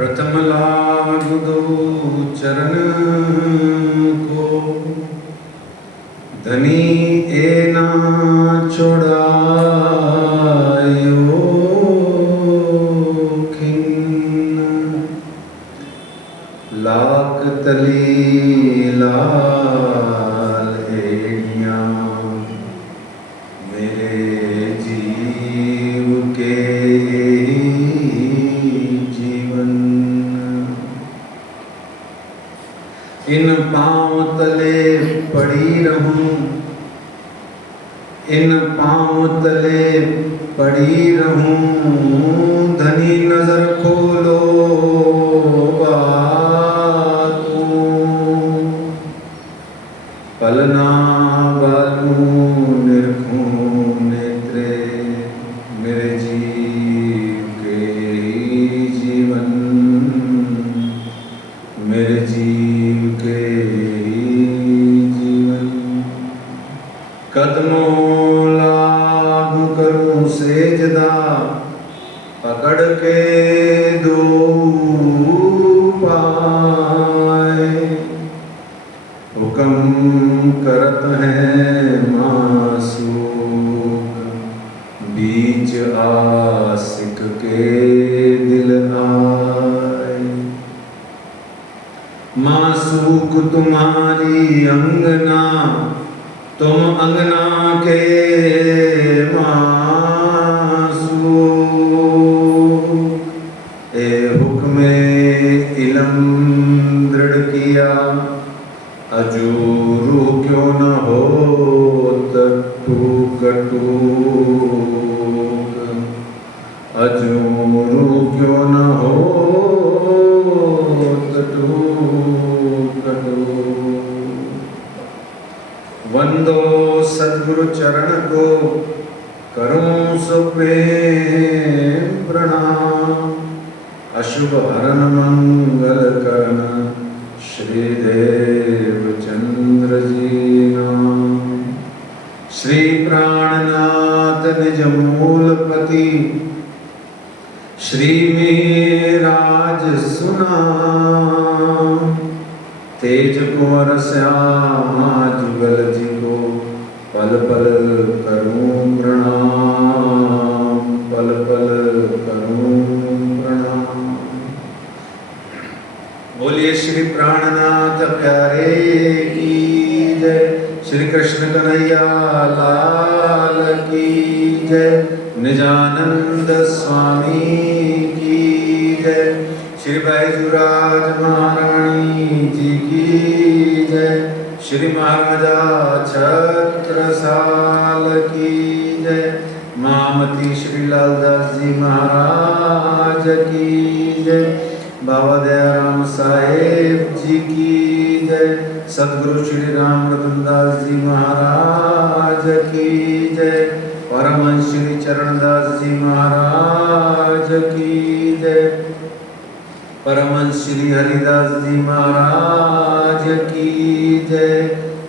प्रथम लाग दो चरण को, धनी ए ना छोड़ायो खिन्न। लाख तली लाल एड़ियां मेरे जीव के जीवन। इन पांव तले पड़ी रहूं, इन पांव तले पड़ी रहूं, धनी नजर खोलो पलना बालू निरखूं नेत्रे मेरे जीव के जीवन, मेरे जीव के जीवन। कदमों लाग करूं सेजदा, पकड़ के दो पाए, हुक्म करत है मासूक, बीच आशिक के दिल आए। मासूक तुम्हारी अंगना, तुम अंगना के मासूक। ए हुक्मे इलम दृढ़ किया, अजूरू क्यों न हो टूक टूक, अजूरू क्यों न हो टूक टूक। वंदो सद्गुरु चरण को, करूं सुप्रेम प्रणाम, अशुभ हरन मंगल करण श्री देवचंद्र जी नाम। श्री प्राणनाथ निज मूलपति, श्री मेराज सुनाम। तेज कुंवर श्यामा जुगल जी को, पल पल करूं प्रणाम, पल पल करूं प्रणाम। बोलिए श्री प्राणनाथ प्यारे की जय, श्री कृष्ण कन्हैया लाल की जय, निजानंद स्वामी की जय, श्री बैजूराज महारानी जी की जय, श्री महाराजा छत्रसाल की जय, महामती श्री लालदास जी महाराज की जय, बाबा दयाराम साहेब जी की जय, सद्गुरु श्री राम रतनदास जी महाराज की जय, परमहंस श्री चरणदास जी महाराज की जय, परमहंस श्री हरिदास जी महाराज की जय,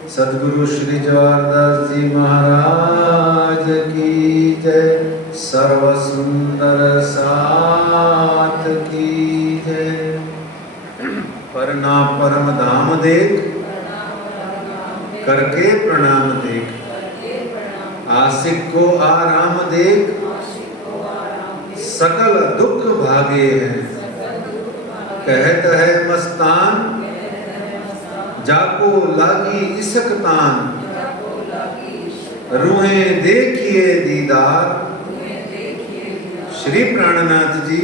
सद्गुरु श्री जवाहरदास जी महाराज की जय, सर्व सुंदर साथ की जय। परना परम धाम देख, करके प्रणाम देख, आशिक को आराम देख, सकल दुख भागे हैं। कहत है मस्तान, जाको लागी इसकतान, रूहें देखिए दीदार। श्री प्राणनाथ जी,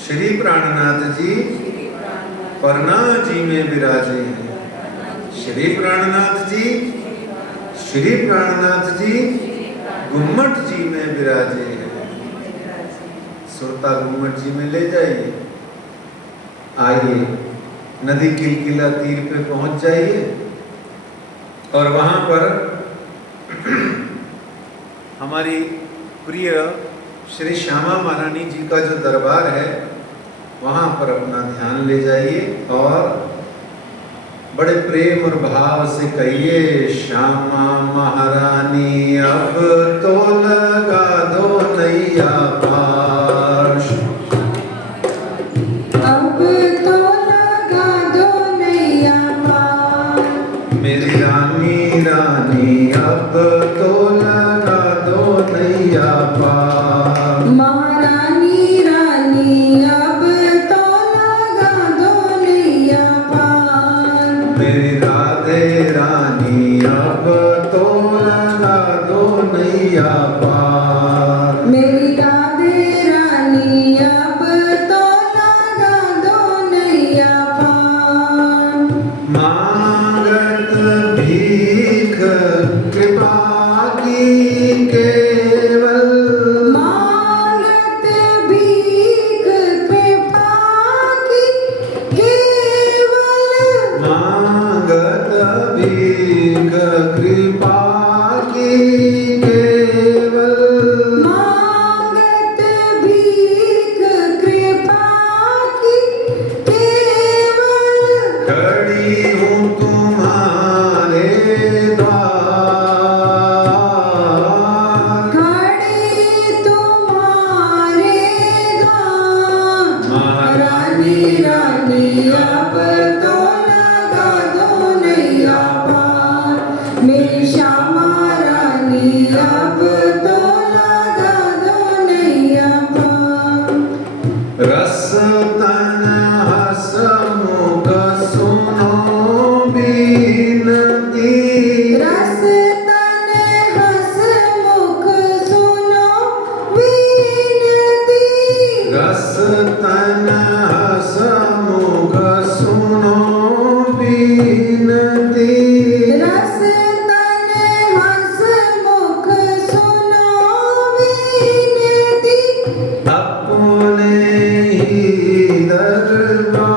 श्री प्राणनाथ जी परना जी में विराजे हैं। श्री प्राणनाथ जी, श्री प्राणनाथ जी गुम्मट जी में विराजे हैं। सुरता गुम्मट जी में ले जाइए। आइए नदी किलकिला तीर पे पहुंच जाइए और वहां पर हमारी प्रिय श्री श्यामा महारानी जी का जो दरबार है वहां पर अपना ध्यान ले जाइए और बड़े प्रेम और भाव से कहिए, श्यामा महारानी अब तो लगा दो नैया पार। अब तो लगा दो नैया पार। महारानी रानी अब तो लगा दो नैया पार। मेरी राधे रानी अब तो लगा दो नैया पार। मेरी राधे रानी अब तो लगा दो नैया पार। मांगत भीख कृपा की केवल। मांगत भीख कृपा की केवल। मांगत भीख कृपा की केवल। मांगत भीख कृपा की केवल। खड़ी हूँ तुम्हारे द्वार। खड़ी तुम्हारे द्वार। महारानी रानी अब तो लगा दो नैया पार। मेरी श्यामा रानी अब तो लगा दो नैया पार। रस तन हस मुख सुनो बीनती। रस तन हस मुख सुनो विनती। रस तन हस मुख सुनो बीनती। रस तन हस मुख सुनो विनती। अपने ही दरबार।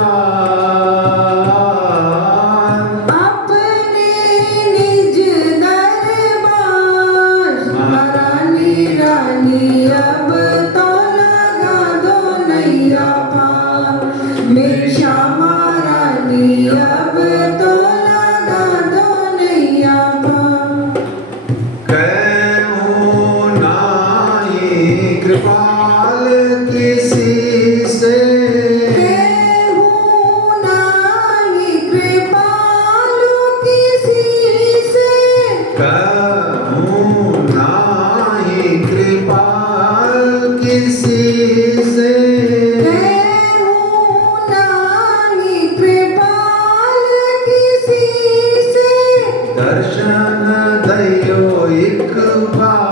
अपने निज दरबार। महारानी रानी अब तो लगा दो नैया पार। मेरी श्यामा रानी अब तो लगा दो नैया पार। कहूँ नाहीं कृपाल किसी से। कहूँ नाही कृपालु किसी से। कहूँ नाहीं कृपाल किसी से। कहूँ नाही कृपाल किसी से। दर्शन दयो एक बार।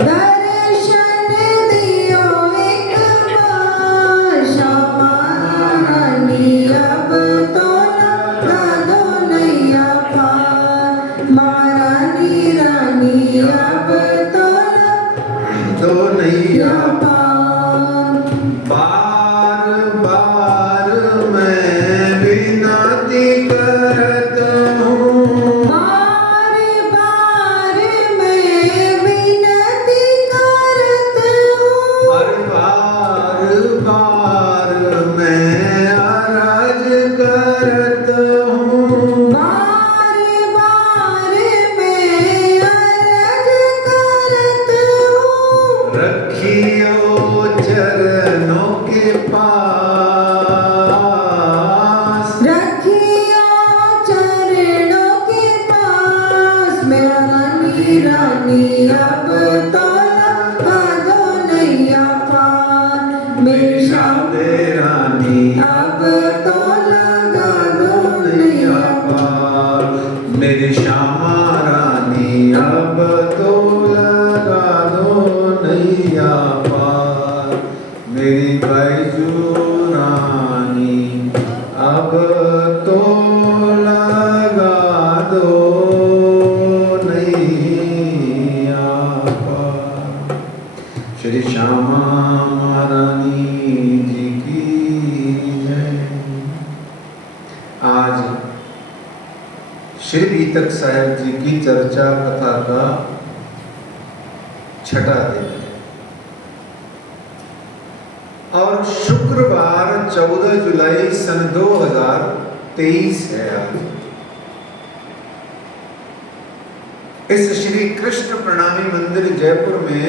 दर्शन दियो एक बार। श्यामा रानी अब तो लगा दो नैया पार। महारानी रानी अब तो दो नैया पार। बार बार मैं विनती करत हूँ। बार बार मैं विनती करत हूँ। और बार बार मैं अरज करत हूँ। बार बार मैं अर्ज करत हूँ। रखियो चरणों के पास। रखियो चरणों के पास। मेरा रानी रानी अब तो लगा दो नैया पार। मेरी श्यामा राधे रानी अब तो लगा दो नैया पार। मेरी श्यामा रानी अब तो लगा दो नैया पार। मेरी बैजू रानी अब तो लगा दो नैया पार। श्री श्यामा महारानी जी की जय। आज श्री बीतक साहेब जी की चर्चा कथा का छठा दिन है और शुक्रवार 14 जुलाई सन 2023 है। आज इस श्री कृष्ण प्रणामी मंदिर जयपुर में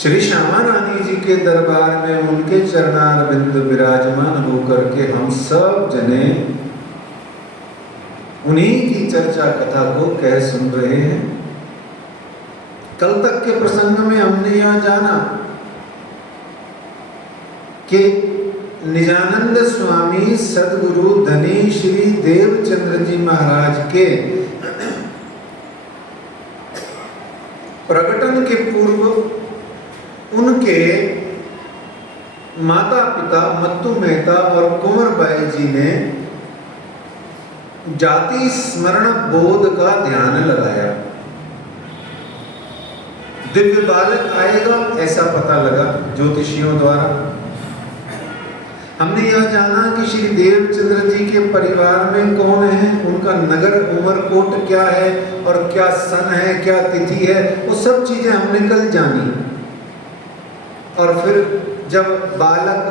श्री श्यामा रानी जी के दरबार में उनके चरणारविंद विराजमान होकर के हम सब जने उन्हीं की चर्चा कथा को कह सुन रहे हैं। कल तक के प्रसंग में हमने यह जाना कि निजानंद स्वामी सदगुरु धनी श्री देवचंद्र जी महाराज के प्रकटन के पूर्व उनके माता पिता मत्तू मेहता और कुंवर बाई जी ने जाति स्मरण बोध का ध्यान लगाया। दिव्य बालक आएगा ऐसा पता लगा ज्योतिषियों द्वारा। हमने यह जाना कि श्री देवचंद्र जी के परिवार में कौन है, उनका नगर उमरकोट क्या है और क्या सन है, क्या तिथि है, वो सब चीजें हमने कल जानी। और फिर जब बालक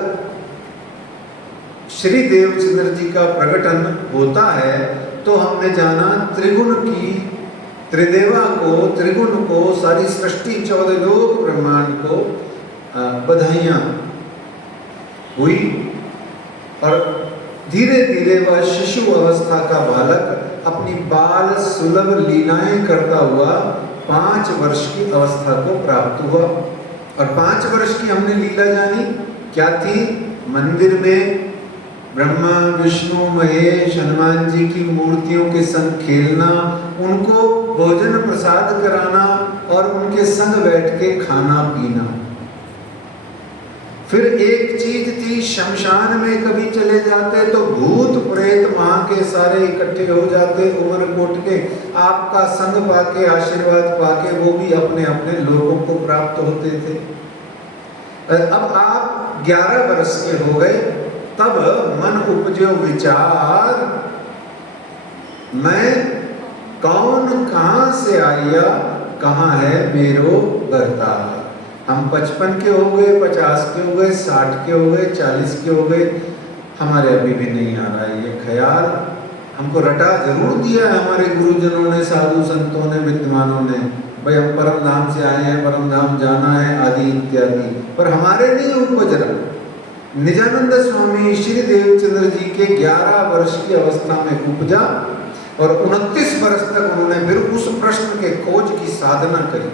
श्री देवचंद्र जी का प्रकटन होता है तो हमने जाना त्रिगुण की, त्रिदेवा को, त्रिगुण को, सारी सृष्टि 14 लोक ब्रह्मांड को बधाइयां हुई। और धीरे धीरे वह शिशु अवस्था का बालक अपनी बाल सुलभ लीलाएं करता हुआ 5 वर्ष की अवस्था को प्राप्त हुआ। और 5 वर्ष की हमने लीला जानी क्या थी? मंदिर में ब्रह्मा विष्णु महेश हनुमान जी की मूर्तियों के संग खेलना, उनको भोजन प्रसाद कराना और उनके संग बैठ के खाना पीना। फिर एक चीज थी, शमशान में कभी चले जाते तो भूत प्रेत वहां के सारे इकट्ठे हो जाते उमरकोट के, आपका संग पाके, आशीर्वाद पाके वो भी अपने अपने लोगों को प्राप्त होते थे। अब आप 11 वर्ष के हो गए, तब मन उपजो विचार, मैं कौन कहां से आया, कहां है मेरो बरता। हम 55 के हो गए, 50 के हो गए, 60 के हो गए, 40 के हो गए, हमारे अभी भी नहीं आ रहा है ये ख्याल। हमको रटा जरूर दिया है हमारे गुरुजनों ने, साधु संतों ने, विद्वानों ने, भाई हम परम धाम से आए हैं, परम धाम जाना है आदि इत्यादि, पर हमारे नहीं उपज रहा। निजानंद स्वामी श्री देवचंद्र जी के 11 वर्ष की अवस्था में उपजा और 29 वर्ष तक उन्होंने फिर उस प्रश्न के खोज की साधना करी।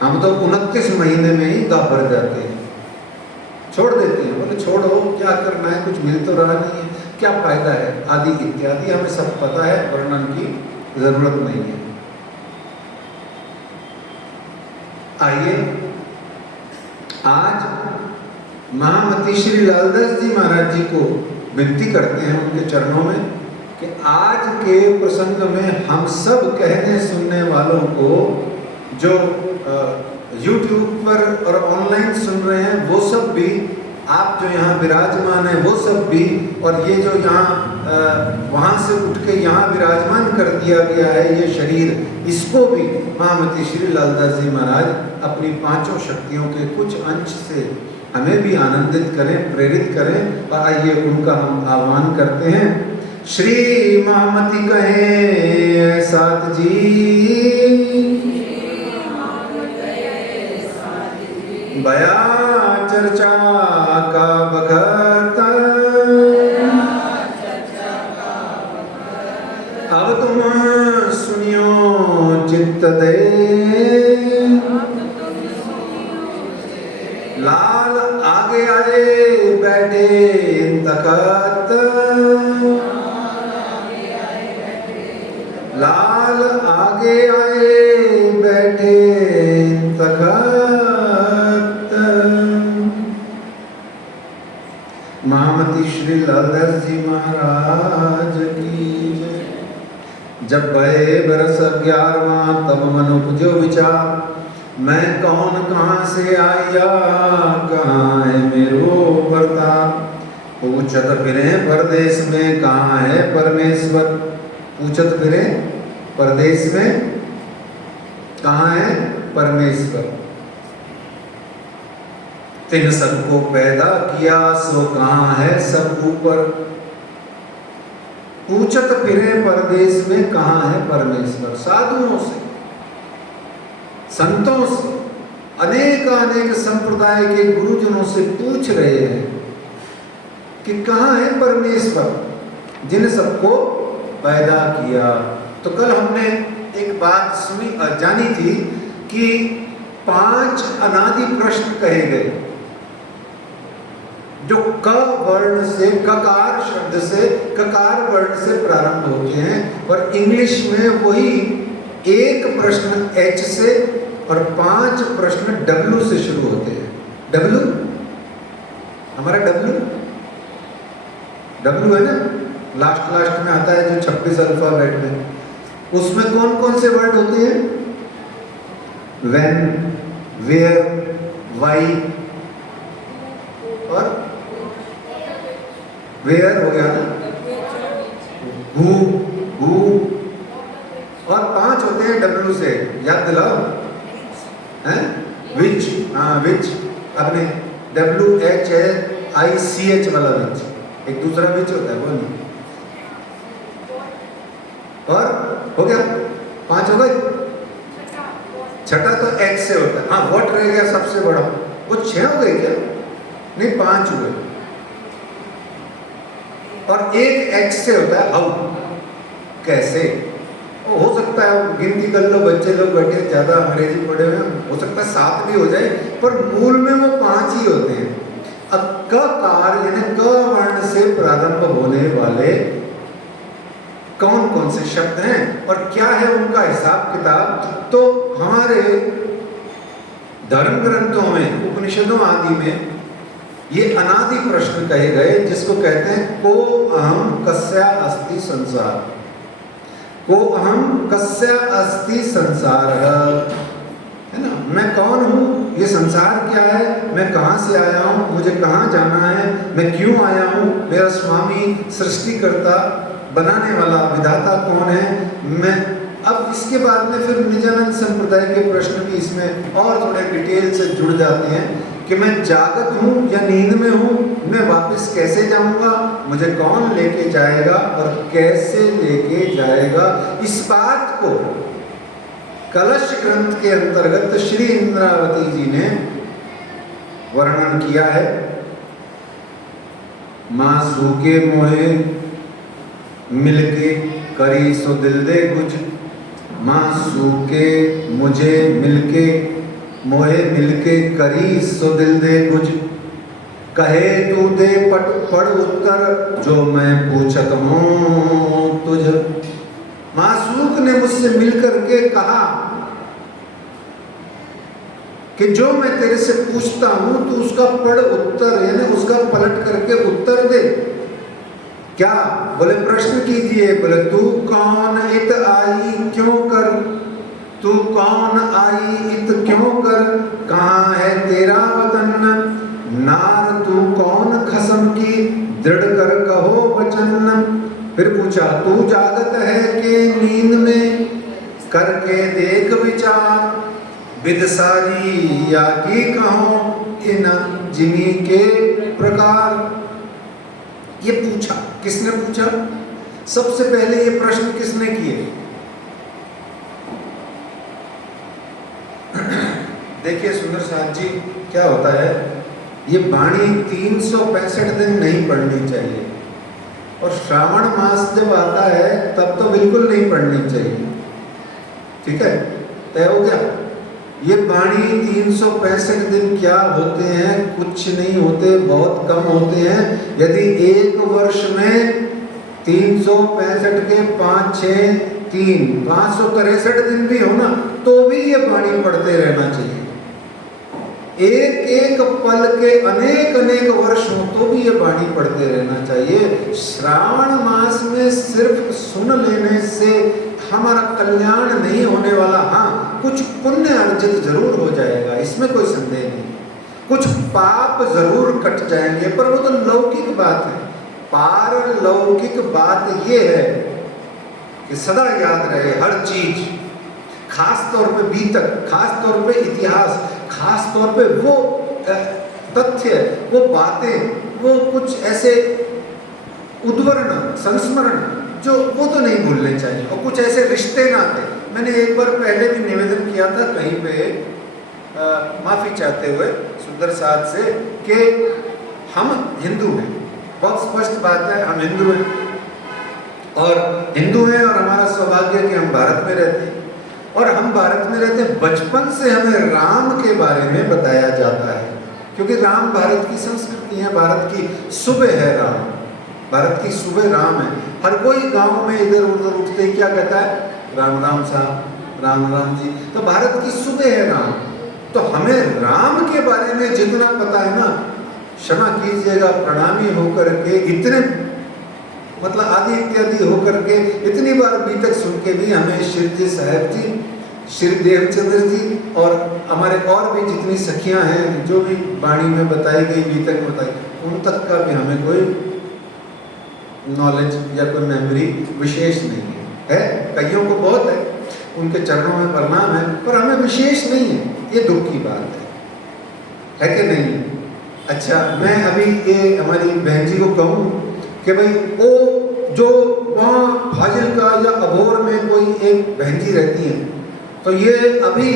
हम तो 29 महीने में ही गाभर जाते हैं, छोड़ देते हैं, बोले छोड़ो क्या करना है, कुछ मिल तो रहा नहीं है, क्या फायदा है आदि इत्यादि, हमें सब पता है, वर्णन की जरूरत नहीं है। आइए आज महामती श्री लालदास जी महाराज जी को विनती करते हैं उनके चरणों में कि आज के प्रसंग में हम सब कहने सुनने वालों को, जो YouTube पर और ऑनलाइन सुन रहे हैं वो सब भी, आप जो यहाँ विराजमान हैं वो सब भी, और ये जो यहाँ वहाँ से उठ के यहाँ विराजमान कर दिया गया है ये शरीर, इसको भी महामती श्री लालदास जी महाराज अपनी 5 शक्तियों के कुछ अंश से हमें भी आनंदित करें, प्रेरित करें। और आइए उनका हम आह्वान करते हैं। श्री महामती कहे साथ जी, बया चर्चा का बखत, अब तुम सुनियो चित्त दे, लाल आगे आए बैठे तखत, लाल आगे आए बैठे तखत। महामती श्री लालदास जी महाराज की जय। जब भये बरस 11वां तब मन उपजो विचार, मैं कौन कहां से आया, कहां है मेरो बरता। पूछत फिरे परदेश में कहां है परमेश्वर, पूछत फिरे परदेश में कहां है परमेश्वर। तिन सबको पैदा किया सो कहां है सब ऊपर, पूछत फिरे परदेश में कहां है परमेश्वर। साधुओं से, संतों से, अनेक संप्रदाय के गुरुजनों से पूछ रहे हैं कि कहां है परमेश्वर, जिन सबको पैदा किया। तो कल हमने एक बात जानी थी कि 5 अनादि प्रश्न कहे गए जो क वर्ण से, ककार शब्द से, ककार वर्ण से प्रारंभ होते हैं, और इंग्लिश में वही 1 प्रश्न H से और 5 प्रश्न W से शुरू होते हैं। W, हमारा W है ना, लास्ट में आता है जो 26 अल्फाबेट में, उसमें कौन कौन से वर्ड होते हैं? व्हेन, वेयर, वाई और वेयर हो गया ना, हु, और 5 होते हैं W से, याद दिलाओ, हैं? विच, हाँ विच, अपने WHICH वाला विच, एक दूसरा विच होता है वो नहीं, और हो गया 5 हो गए। छठा तो X से होता है, हाँ व्हाट रह गया सबसे बड़ा, वो 6 हो गए क्या? नहीं 5 हुए, और एक X से होता है हाउ, कैसे। हो सकता है गिनती कर लो, बच्चे लोग बैठे ज्यादा अंग्रेजी पढ़े हुए, हो सकता है 7 भी हो जाए, पर मूल में वो 5 ही होते हैं। अब ककार यानी क वर्ण से प्रारंभ होने वाले कौन कौन से शब्द हैं और क्या है उनका हिसाब किताब, तो हमारे धर्म ग्रंथों में, उपनिषदों आदि में ये अनादि प्रश्न कहे गए, जिसको कहते हैं को अहम कस्या अस्ति संसार। को अहम कस्या अस्ति संसार, है ना, मैं कौन हूँ, ये संसार क्या है, मैं कहाँ से आया हूँ, मुझे कहाँ जाना है, मैं क्यों आया हूँ, मेरा स्वामी सृष्टिकर्ता बनाने वाला विधाता कौन है मैं। अब इसके बाद में फिर निजानंद संप्रदाय के प्रश्न भी इसमें और थोड़े डिटेल से जुड़ जाते हैं कि मैं जागत हूँ या नींद में हूँ, मैं वापस कैसे जाऊँगा, मुझे कौन लेके जाएगा और कैसे लेके जाएगा। इस बात को कलश ग्रंथ के अंतर्गत श्री इंद्रावती जी ने वर्णन किया है। माँ सूखे मोहे मिलके करी सो दिल दे गुज, माँ सूखे मुझे मिलके मोहे मिलके करी सो दिल दे गुज, कहे तू दे पढ़ उत्तर जो मैं पूछत हूँ तुझ। मासूक ने मुझसे मिलकर के कहा कि जो मैं तेरे से पूछता हूं तू उसका पढ़ उत्तर, यानी उसका पलट करके उत्तर दे। क्या बोले? प्रश्न कीजिए। बोले तू कौन इत आई क्यों कर, तू कौन आई इत क्यों कर, कहाँ है तेरा वतन, नार तू कौन खसम की दृढ़ कर कहो वचन। फिर पूछा तू जागत है कि नींद में, करके देख विचार, विद सारी या की कहो इन जिमी के प्रकार। ये पूछा, किसने पूछा? सबसे पहले ये प्रश्न किसने किए? देखिए सुंदर साथ जी, क्या होता है, ये वाणी 365 दिन नहीं पढ़नी चाहिए, और श्रावण मास जब आता है तब तो बिल्कुल नहीं पढ़नी चाहिए। ठीक है, तय हो गया। ये वाणी 365 दिन क्या होते हैं? कुछ नहीं होते, बहुत कम होते हैं। यदि एक वर्ष में 365 के 5, 6, 3, 563 दिन भी हो ना, तो भी ये वाणी पढ़ते रहना चाहिए। एक एक पल के अनेक अनेक वर्ष हो तो भी ये वाणी पढ़ते रहना चाहिए। श्रावण मास में सिर्फ सुन लेने से हमारा कल्याण नहीं होने वाला। हाँ, कुछ पुण्य अर्जित जरूर हो जाएगा, इसमें कोई संदेह नहीं। कुछ पाप जरूर कट जाएंगे, पर वो तो लौकिक बात है। पारलौकिक बात ये है कि सदा याद रहे हर चीज, खास तौर पे बीतक, खास तौर पे इतिहास, खास तौर पे वो तथ्य, वो बातें, वो कुछ ऐसे उद्वर्ण, संस्मरण जो वो तो नहीं भूलने चाहिए, और कुछ ऐसे रिश्ते नाते। मैंने एक बार पहले भी निवेदन किया था कहीं पे, माफी चाहते हुए सुंदर साथ से, कि हम हिंदू हैं, बहुत स्पष्ट बात है, हम हिंदू हैं, और हिंदू हैं और हमारा सौभाग्य है कि हम भारत में रहते हैं, और हम भारत में रहते हैं। बचपन से हमें राम के बारे में बताया जाता है, क्योंकि राम भारत की संस्कृति है, भारत की सुबह है राम, भारत की सुबह राम है। हर कोई गांव में इधर उधर उठते ही क्या कहता है, राम राम साहब, राम राम जी। तो भारत की सुबह है राम। तो हमें राम के बारे में जितना पता है ना, क्षमा कीजिएगा प्रणामी होकर के, इतने मतलब आदि इत्यादि होकर के इतनी बार बीतक सुन के भी हमें श्री साहब जी, श्री देवचंद्र जी और हमारे और भी जितनी सखियां हैं जो भी वाणी में बताई गई, बीतक में बताई, उन तक का भी हमें कोई नॉलेज या कोई मेमोरी विशेष नहीं है। कईयों को बहुत है, उनके चरणों में प्रणाम है, पर हमें विशेष नहीं है। ये दुख की बात है कि नहीं? अच्छा, मैं अभी ये हमारी बहन जी को कहूँ कि भाई वो जो वहाँ फाजिल्का या अबोर में कोई एक बहन जी रहती है, तो ये अभी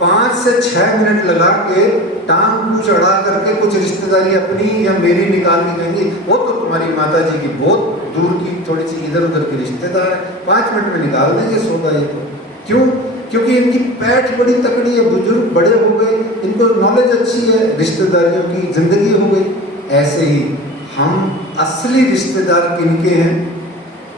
5 से 6 मिनट लगा के टांग को चढ़ा करके कुछ रिश्तेदारी अपनी या मेरी निकाल के कहेंगी, वो तो तुम्हारी माता जी की बहुत दूर की थोड़ी सी इधर उधर की रिश्तेदार है, 5 मिनट में निकाल देंगे सौदा। ये तो क्यों? क्योंकि इनकी पैठ बड़ी तकड़ी है, बुजुर्ग बड़े हो गए, इनको नॉलेज अच्छी है, रिश्तेदारियों की जिंदगी हो गई। ऐसे ही हम असली रिश्तेदार किनके हैं?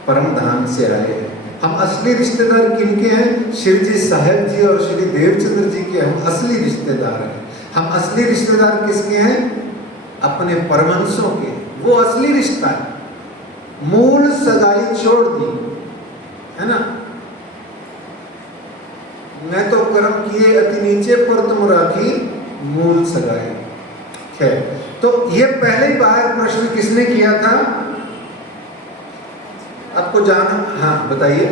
परम धाम से आए हैं। हम असली रिश्तेदार किनके हैं? श्री जी साहब जी और श्री देवचंद्र जी के हम असली रिश्तेदार हैं। हम असली रिश्तेदार किसके हैं? अपने परमहंसों के। वो असली रिश्ता है। मूल सगाई छोड़ दी है ना, मैं तो कर्म किए अति नीचे पर तुम राखी मूल सगाई। खैर, तो ये पहली बार प्रश्न किसने किया था आपको जाना? हाँ बताइए।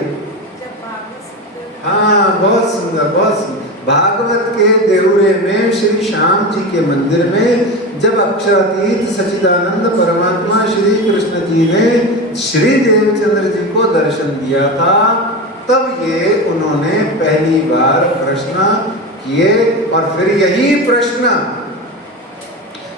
हाँ, बहुत सुंदर, बहुत सुंदर। भागवत के देहुरे में श्री श्याम जी के मंदिर में जब अक्षरातीत सच्चिदानंद परमात्मा श्री कृष्ण जी ने श्री देवचंद्र जी को दर्शन दिया था, तब ये उन्होंने पहली बार प्रश्न किए। और फिर यही प्रश्न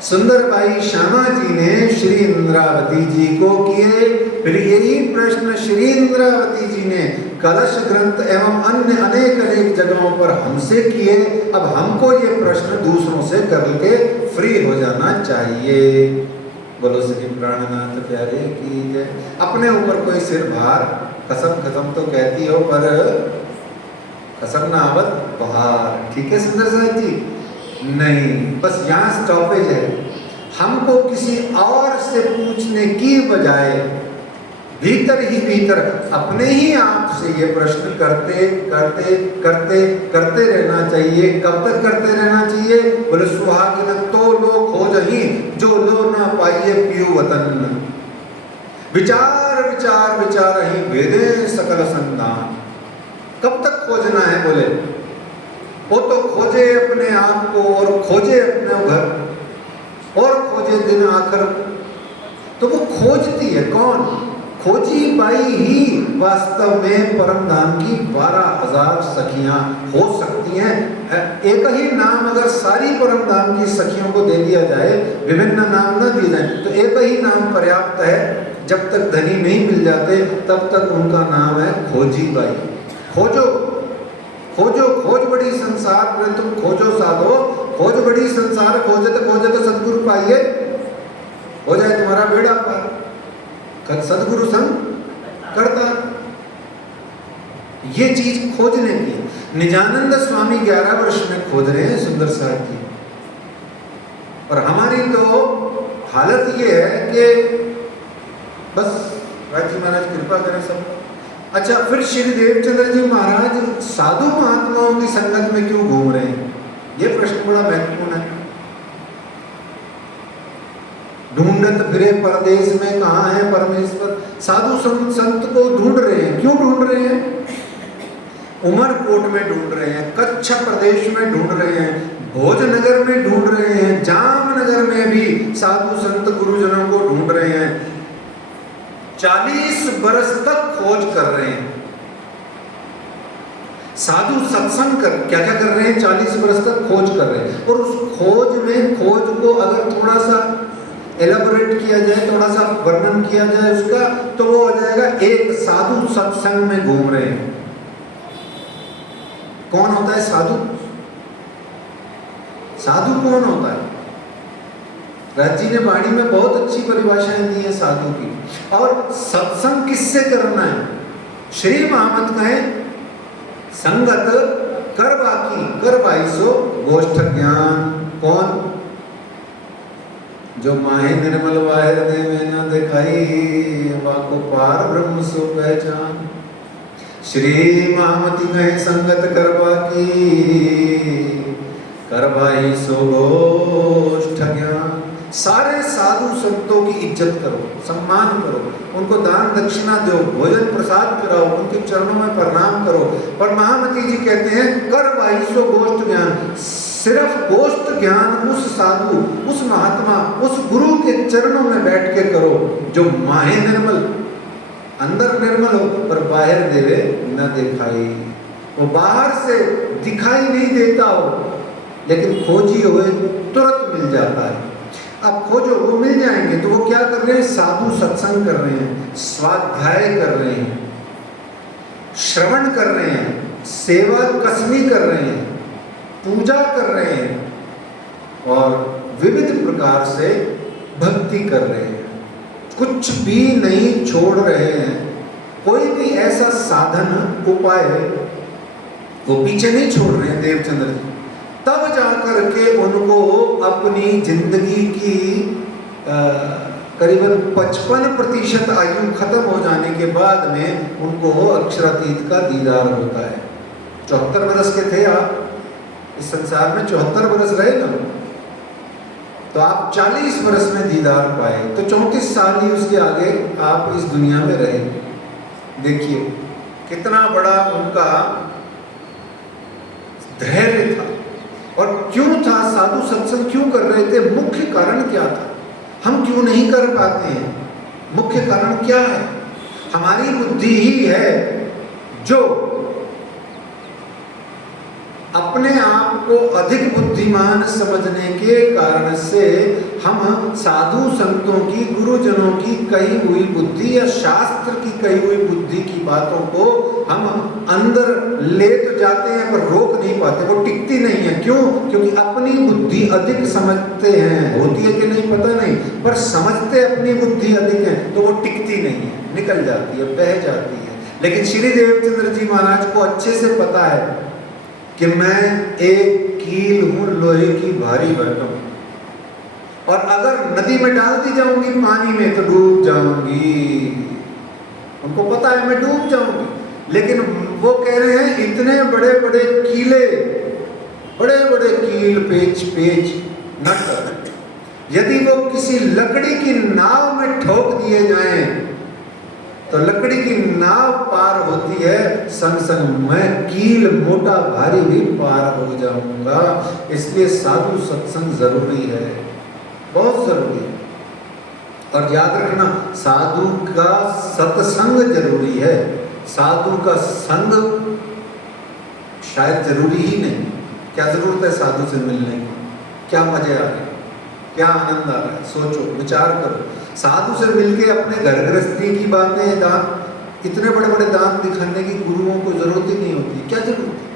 सुंदरबाई श्यामा जी ने श्री इंद्रावती जी को किए। फिर यही प्रश्न श्री इंद्रावती जी ने कलश ग्रंथ एवं अन्य अनेक जगहों पर हमसे किए। अब हमको ये प्रश्न दूसरों से करके फ्री हो जाना चाहिए। बोलो श्री प्राणनाथ प्यारे की जय। अपने ऊपर कोई सिर भार, कसम कसम तो कहती हो पर कसम ना आवत भार। ठीक है सुंदर साहब जी? नहीं, बस यहाँ स्टॉपेज है। हमको किसी और से पूछने की बजाय भीतर ही भीतर अपने ही आप से ये प्रश्न करते करते करते करते रहना चाहिए। कब तक करते रहना चाहिए? बोले सुहागिन तो लो खोजही, जो लो ना पाइए पियो वतन। विचार विचार विचार ही वेदे सकल संधान। कब तक खोजना है? बोले वो तो खोजे अपने आप को और खोजे अपने घर और खोजे दिन आखिर। तो वो खोजती है कौन? खोजी पाई ही वास्तव में परम धाम की 12,000 सखियां हो सकती हैं। एक ही नाम अगर सारी परम धाम की सखियों को दे दिया जाए, विभिन्न नाम न दिए जाए, तो एक ही नाम पर्याप्त है। जब तक धनी नहीं मिल जाते तब तक उनका नाम है खोजी बाई। खोजो खोजो खोज बड़ी संसार में, तुम खोजो साधो, खोज बड़ी संसार, खोजे तो सदगुरु पाइए, हो जाए तुम्हारा बेड़ा पार। सदगुरु संग करता, ये चीज खोजने की। निजानंद स्वामी 11 वर्ष में खोज रहे हैं सुंदर साहब जी, और हमारी तो हालत ये है कि बस राजी महाराज कृपा करें सब। अच्छा, फिर श्री देवचंद्र जी महाराज साधु महात्माओं की संगत में क्यों घूम रहे हैं? ये प्रश्न बड़ा महत्वपूर्ण है। ढूंढत फिरे परदेश में कहाँ है परमेश्वर। साधु संत को ढूंढ रहे हैं। क्यों ढूंढ रहे हैं? उमरकोट में ढूंढ रहे हैं, कच्छ प्रदेश में ढूंढ रहे हैं, भोजनगर में ढूंढ रहे हैं, जामनगर में भी साधु संत गुरुजनों को ढूंढ रहे हैं। 40 बरस तक खोज कर रहे हैं। साधु सत्संग कर क्या क्या कर रहे हैं? 40 बरस तक खोज कर रहे हैं। और उस खोज में, खोज को अगर थोड़ा सा एलाबोरेट किया जाए, थोड़ा सा वर्णन किया जाए उसका, तो वो हो जाएगा एक साधु सत्संग में घूम रहे हैं। कौन होता है साधु? साधु कौन होता है? राज जी ने वाणी में बहुत अच्छी परिभाषाएं दी है साधु की। और सत्संग किससे करना है? श्री महामत कहें संगत कर बाकी कर बाईसो गोष्ठ ज्ञान। कौन? जो माहे निर्मल बाहिर दे में न दिखाई, वाको पार ब्रह्म सो पहचान। श्री महामति कहे संगत करवा की करवाई सो गोष्ठ ज्ञान। सारे साधु संतों की इज्जत करो, सम्मान करो, उनको दान दक्षिणा दो, भोजन प्रसाद कराओ, उनके चरणों में प्रणाम करो। और महामति जी कहते हैं करवाई सो गोष्ठ ज्ञान। सिर्फ गोष्ठ ज्ञान उस साधु, उस महात्मा, उस गुरु के चरणों में बैठ के करो जो माहे निर्मल, अंदर निर्मल हो पर बाहर देवे न दिखाई। वो बाहर से दिखाई नहीं देता हो लेकिन खोजी हुए तुरंत मिल जाता है। अब खोजो, वो मिल जाएंगे। तो वो क्या कर रहे हैं? साधु सत्संग कर रहे हैं, स्वाध्याय कर रहे हैं, श्रवण कर रहे हैं, सेवा कसमी कर रहे हैं, पूजा कर रहे हैं और विविध प्रकार से भक्ति कर रहे हैं। कुछ भी नहीं छोड़ रहे हैं। कोई भी ऐसा साधन उपाय वो पीछे नहीं छोड़ रहे हैं देवचंद्र जी। तब जाकर के उनको अपनी जिंदगी की करीबन 55% आयु खत्म हो जाने के बाद में उनको अक्षरातीत का दीदार होता है। 74 वर्ष के थे आप इस संसार में, 74 वर्ष रहे ना, तो आप 40 वर्ष में दीदार पाए, तो 34 साल ही उसके आगे आप इस दुनिया में रहे। देखिए कितना बड़ा उनका धैर्य था। और क्यों था? साधु सत्संग क्यों कर रहे थे? मुख्य कारण क्या था? हम क्यों नहीं कर पाते हैं? मुख्य कारण क्या है? हमारी बुद्धि ही है जो अपने आप को अधिक बुद्धिमान समझने के कारण से हम साधु संतों की, गुरुजनों की कही हुई बुद्धि या शास्त्र की कही हुई बुद्धि की बातों को हम अंदर ले तो जाते हैं पर रोक नहीं पाते, वो टिकती नहीं है। क्यों? क्योंकि अपनी बुद्धि अधिक समझते हैं। होती है कि नहीं पता नहीं, पर समझते अपनी बुद्धि अधिक है तो वो टिकती नहीं है, निकल जाती है, बह जाती है। लेकिन श्री देवचंद्र जी महाराज को अच्छे से पता है कि मैं एक कील हूं लोहे की भारी भरकम, और अगर नदी में डाल दी जाऊंगी पानी में तो डूब जाऊंगी। उनको पता है मैं डूब जाऊंगी, लेकिन वो कह रहे हैं इतने बड़े बड़े कीले, बड़े बड़े कील, पेच पेच नट, यदि वो किसी लकड़ी की नाव में ठोक दिए जाएं तो लकड़ी की नाव पार होती है, संग संग मैं कील मोटा भारी भी पार हो जाऊंगा। इसलिए साधु सत्संग जरूरी है, बहुत जरूरी है। और याद रखना, साधु का सत्संग जरूरी है, साधु का संग शायद जरूरी ही नहीं। क्या जरूरत है साधु से मिलने की? क्या मजे आ रहे, क्या आनंद आ रहा है? सोचो, विचार करो। साधु से मिलके अपने घर गृहस्थी की बातें, दांत, इतने बड़े बड़े दांत दिखाने की गुरुओं को जरूरत ही नहीं होती। क्या जरूरत है?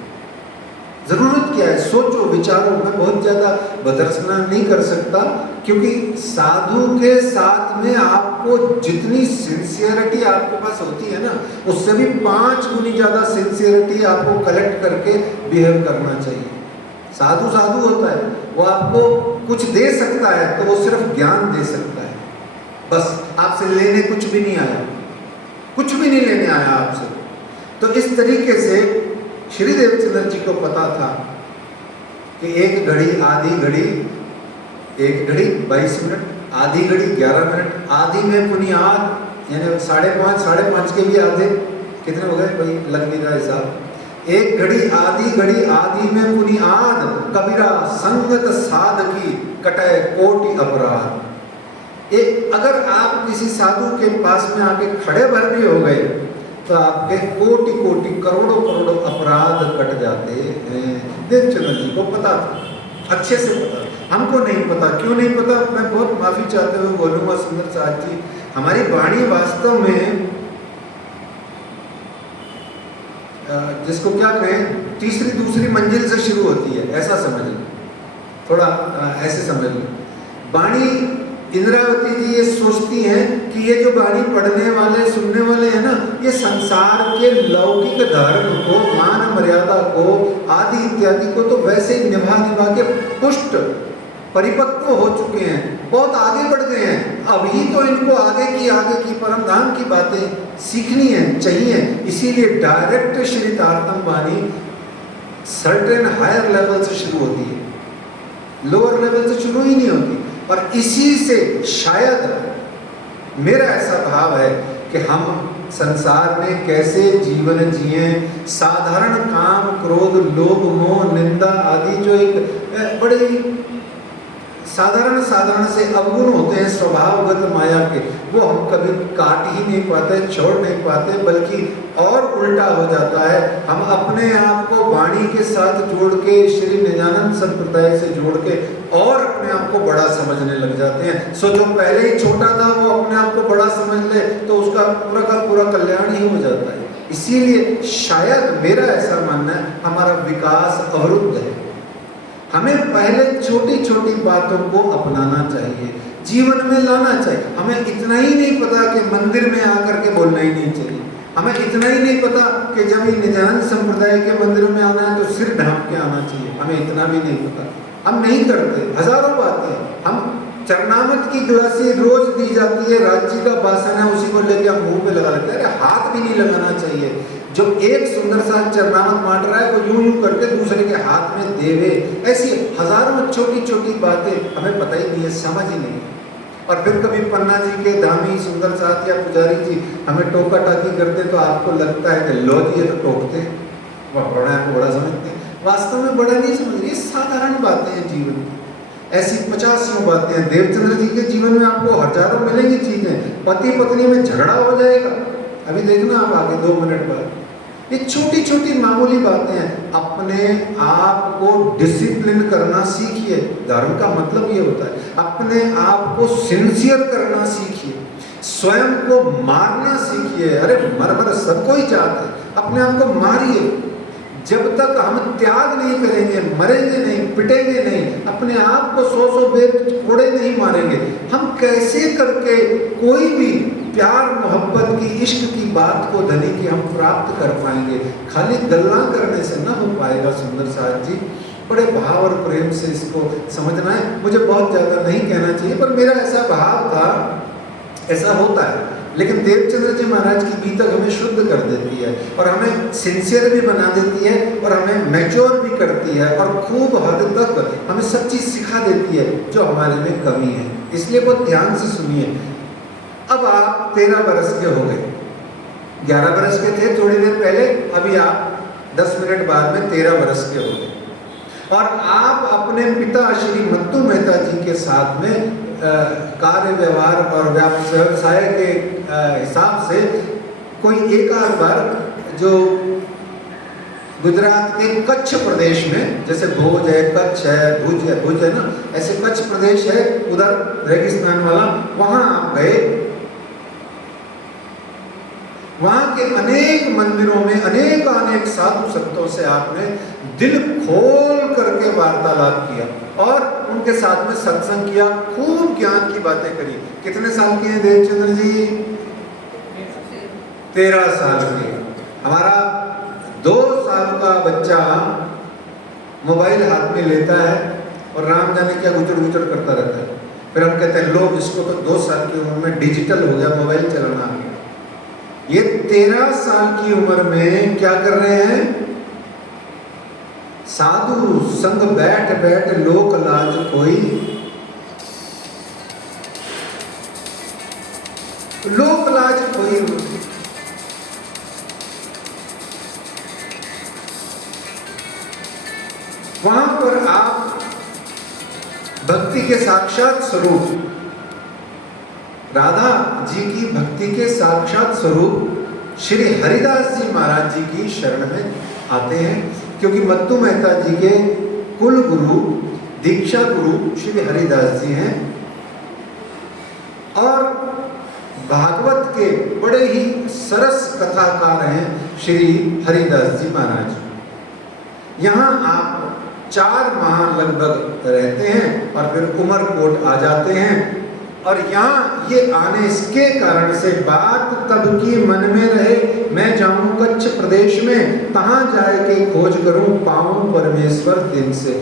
जरूरत क्या है? सोचो, विचारो। मैं बहुत ज्यादा बदरसना नहीं कर सकता, क्योंकि साधु के साथ में आपको जितनी सिंसियरिटी आपके पास होती है ना, उससे भी 5 गुनी ज्यादा सिंसियरिटी आपको कलेक्ट करके बिहेव करना चाहिए। साधु साधु होता है, वो आपको कुछ दे सकता है तो वो सिर्फ ज्ञान दे सकता है, बस आपसे लेने कुछ भी नहीं आया, कुछ भी नहीं लेने आया आपसे। तो इस तरीके से श्री देवचंद्र जी को पता था कि एक घड़ी, आधी घड़ी, एक घड़ी 22 मिनट, आधी घड़ी 11 मिनट, आधी में बुनियाद यानी 5:30, 5:30 के भी आधे, कितने हो गए भाई? लग नहीं रहा हिसाब। एक घड़ी, आधी घड़ी, आधी में बुनियाद, कबीरा संगत साध की कटे कोटि अपराध। एक अगर आप किसी साधु के पास में आके खड़े भर भी हो गए तो आपके कोटि कोटि, करोड़ों करोड़ों अपराध कट जाते हैं। देवचंद्र जी को पता था, अच्छे से पता था। हमको नहीं पता। क्यों नहीं पता? मैं बहुत माफ़ी चाहते हुए बोलूँगा सुंदर साथ जी, हमारी वाणी वास्तव में जिसको क्या कहें, तीसरी दूसरी मंजिल से शुरू होती है, ऐसा समझ लो, थोड़ा ऐसे समझ लो। वाणी इंद्रावती जी ये सोचती हैं कि ये जो वाणी पढ़ने वाले सुनने वाले हैं ना, ये संसार के लौकिक धर्म को, मान मर्यादा को, आदि इत्यादि को तो वैसे ही निभा के पुष्ट परिपक्व हो चुके हैं, बहुत आगे बढ़ गए हैं। अभी तो इनको आगे की परम धाम की बातें सीखनी है, चाहिए। इसीलिए डायरेक्ट श्री तारतम वाणी सर्टेन हायर लेवल से शुरू होती है, लोअर लेवल से शुरू ही नहीं होती। और इसी से शायद मेरा ऐसा भाव है कि हम संसार में कैसे जीवन जिए, साधारण काम, क्रोध, लोभ, मोह, निंदा आदि जो एक बड़े साधारण से अवगुण होते हैं स्वभावगत माया के, वो हम कभी काट ही नहीं पाते, छोड़ नहीं पाते, बल्कि और उल्टा हो जाता है। हम अपने आप को वाणी के साथ जोड़ के, श्री निजानंद संप्रदाय से जोड़ के और अपने आप को बड़ा समझने लग जाते हैं। सो जो पहले ही छोटा था वो अपने आप को बड़ा समझ ले तो उसका पूरा का पूरा कल्याण ही हो जाता है। इसीलिए शायद मेरा ऐसा मानना है, हमारा विकास अवरुद्ध है। हमें पहले छोटी छोटी बातों को अपनाना चाहिए, जीवन में लाना चाहिए। हमें इतना ही नहीं पता कि मंदिर में आकर के बोलना ही नहीं चाहिए, हमें इतना ही नहीं पता कि जब ये निजानंद संप्रदाय के मंदिर में आना है तो सिर ढांप के आना चाहिए, हमें इतना भी नहीं पता। हम नहीं करते, हजारों बातें। हम चरणामृत की गिलासी रोज दी जाती है, राज्य का भाषण है, उसी को लेकर हम मुंह पे लगा लेते हैं। अरे हाथ भी नहीं लगाना चाहिए। जो एक सुंदर सा चरणामृत बांट रहा है वो यूं यूं करके दूसरे के हाथ में देवे। ऐसी हजारों छोटी छोटी बातें हमें पता ही नहीं है, समझ ही नहीं। और फिर कभी पन्ना जी के धामी सुंदर साथ या पुजारी जी हमें टोका टाकी करते तो आपको लगता है कि लो जी ये तो टोकते, वह बड़ा है, बड़ा समझते हैं। वास्तव में बड़ा नहीं समझ, ये साधारण बातें हैं जीवन की। ऐसी 50 बातें हैं। देवचंद्र जी के जीवन में आपको हजारों मिलेंगी चीजें। पति पत्नी में झगड़ा हो जाएगा, अभी देखना आप आगे 2 मिनट बाद। ये छोटी छोटी मामूली बातें हैं। अपने आप को डिसिप्लिन करना सीखिए। धर्म का मतलब ये होता है अपने आप को सिंसियर करना सीखिए, स्वयं को मारना सीखिए। अरे मर सब कोई चाहता है, अपने आप को मारिए। जब तक हम त्याग नहीं करेंगे, मरेंगे नहीं, पिटेंगे नहीं, अपने आप को 100 बेर कोड़े नहीं मारेंगे, हम कैसे करके कोई भी प्यार मोहब्बत की, इश्क की बात को धनी की हम प्राप्त कर पाएंगे? खाली गल्ला करने से ना हो पाएगा। सुंदर साथ जी बड़े भाव और प्रेम से इसको समझना है। मुझे बहुत ज़्यादा नहीं कहना चाहिए, पर मेरा ऐसा भाव था, ऐसा होता है। लेकिन देवचंद्र जी महाराज की बीतक हमें शुद्ध कर देती है और हमें सिंसियर भी बना देती है और हमें मैच्योर भी करती है और खूब हद तक हमें सब चीज़ सिखा देती है जो हमारे में कमी है। इसलिए बहुत ध्यान से सुनिए। अब आप 13 बरस के हो गए, 11 बरस के थे थोड़ी देर पहले, अभी आप 10 मिनट बाद में 13 बरस के हो गए और आप अपने पिता श्री मत्तू मेहता जी के साथ में कार्य व्यवहार और व्यवसाय के हिसाब से कोई एक आध बार जो गुजरात के कच्छ प्रदेश में, जैसे भोज है, कच्छ है, भुज है ना, ऐसे कच्छ प्रदेश है उधर रेगिस्तान वाला, वहां आप गए। वहां के अनेक मंदिरों में अनेक साधु संतों से आपने दिल खोल करके वार्तालाप किया और उनके साथ में सत्संग किया, खूब ज्ञान की बातें करी। कितने साल के हैं देवचंद्र जी? 13 साल के। हमारा 2 साल का बच्चा मोबाइल हाथ में लेता है और राम जाने क्या गुचड़ करता रहता है। फिर हम कहते हैं लो, इसको तो 2 साल की उम्र में डिजिटल हो गया, मोबाइल चलाना आ गया। ये 13 साल की उम्र में क्या कर रहे हैं? साधु संग बैठ लोक लाज कोई, लोक लाज कोई। वहां पर आप भक्ति के साक्षात स्वरूप, राधा जी की भक्ति के साक्षात स्वरूप श्री हरिदास जी महाराज जी की शरण में आते हैं, क्योंकि मत्तू मेहता जी के कुल गुरु दीक्षा गुरु श्री हरिदास जी हैं और भागवत के बड़े ही सरस कथाकार हैं श्री हरिदास जी महाराज। यहाँ आप 4 माह लगभग रहते हैं और फिर उमरकोट आ जाते हैं। और यहाँ ये आने के कारण से बात तब की मन में रहे, मैं जाऊं कच्छ प्रदेश में, तहाँ जाए के खोज करूं, पाऊं परमेश्वर दिन से।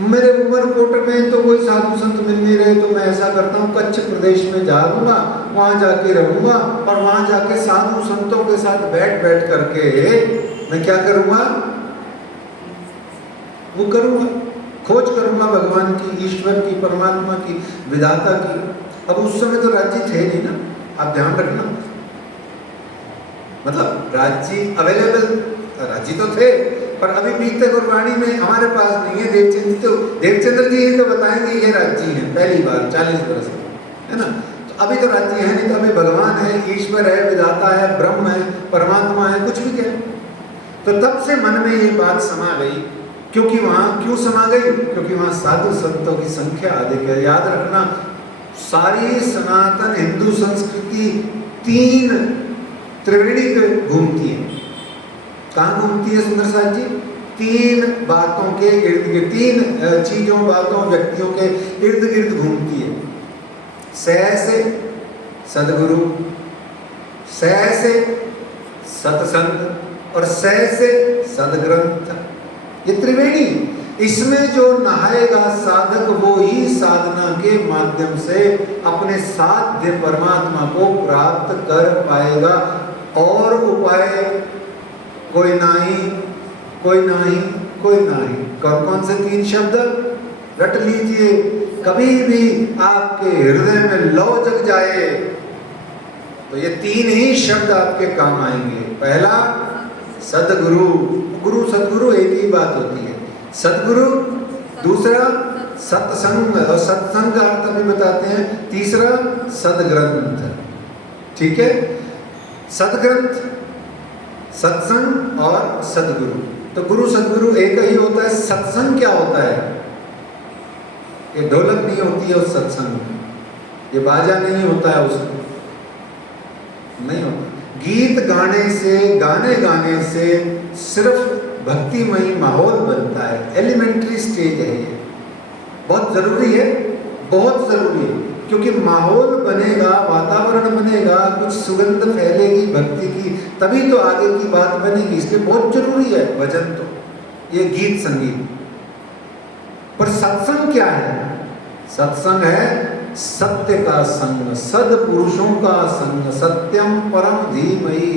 मेरे उमरकोट में तो कोई साधु संत मिल नहीं रहे, तो मैं ऐसा करता हूँ कच्छ प्रदेश में जाऊंगा, वहाँ जाके रहूंगा और वहाँ जाके साधु संतों के साथ बैठ करके मैं क्या करूँगा, वो करूँगा, खोज करूँगा भगवान की, ईश्वर की, परमात्मा की, विधाता की। अब उस समय तो राज्य थे नहीं ना, आप ध्यान रखना। मतलब राज्य अवेलेबल, राज्य तो थे पर अभी बीते गुरबाणी में हमारे पास नहीं है। देवचंद्र जी ही तो बताएंगे ये राज्य है, पहली बार 40 वर्ष है ना। तो अभी तो राज्य है नहीं, तो अभी भगवान है, ईश्वर है, विधाता है, ब्रह्म है, परमात्मा है, कुछ भी क्या। तो तब से मन में ये बात समा गई। क्योंकि वहाँ क्यों समा गई? क्योंकि वहाँ साधु संतों की संख्या अधिक है। याद रखना, सारी सनातन हिंदू संस्कृति 3 त्रिवेणी पे घूमती है। कहाँ घूमती है सुंदर साथ जी? 3 बातों के इर्द गिर्द, 3 चीजों, बातों, व्यक्तियों के इर्द गिर्द घूमती है। सह से सदगुरु, सह से सत्संग और सह से सदग्रंथ। ये त्रिवेणी, इसमें जो नहाएगा साधक वो ही साधना के माध्यम से अपने साध्य परमात्मा को प्राप्त कर पाएगा। और उपाय कोई नाही, कोई नाही, कोई नाही। कौन कौन से 3 शब्द रट लीजिए। कभी भी आपके हृदय में लौ जग जाए तो ये 3 ही शब्द आपके काम आएंगे। पहला सदगुरु, गुरु सदगुरु एक ही बात होती है, सदगुरु। दूसरा सत्संग, और सत्संग का अर्थ अभी बताते हैं। तीसरा सदग्रंथ, ठीक है। सदग्रंथ, सत्संग और सदगुरु। तो गुरु सदगुरु एक ही होता है। सत्संग क्या होता है? ये ढोलक नहीं होती है उस सत्संग में, ये बाजा नहीं होता है उसमें, नहीं होता। गीत गाने से, गाने गाने से सिर्फ भक्तिमयी माहौल बनता है। एलिमेंट्री स्टेज है ये, बहुत जरूरी है, बहुत जरूरी है। क्योंकि माहौल बनेगा, वातावरण बनेगा, कुछ सुगंध फैलेगी भक्ति की, तभी तो आगे की बात बनेगी। इसलिए बहुत जरूरी है भजन, तो ये गीत संगीत। पर सत्संग क्या है? सत्संग है सत्य का संग, सदपुरुषों का संग। सत्यम परम धीमहि,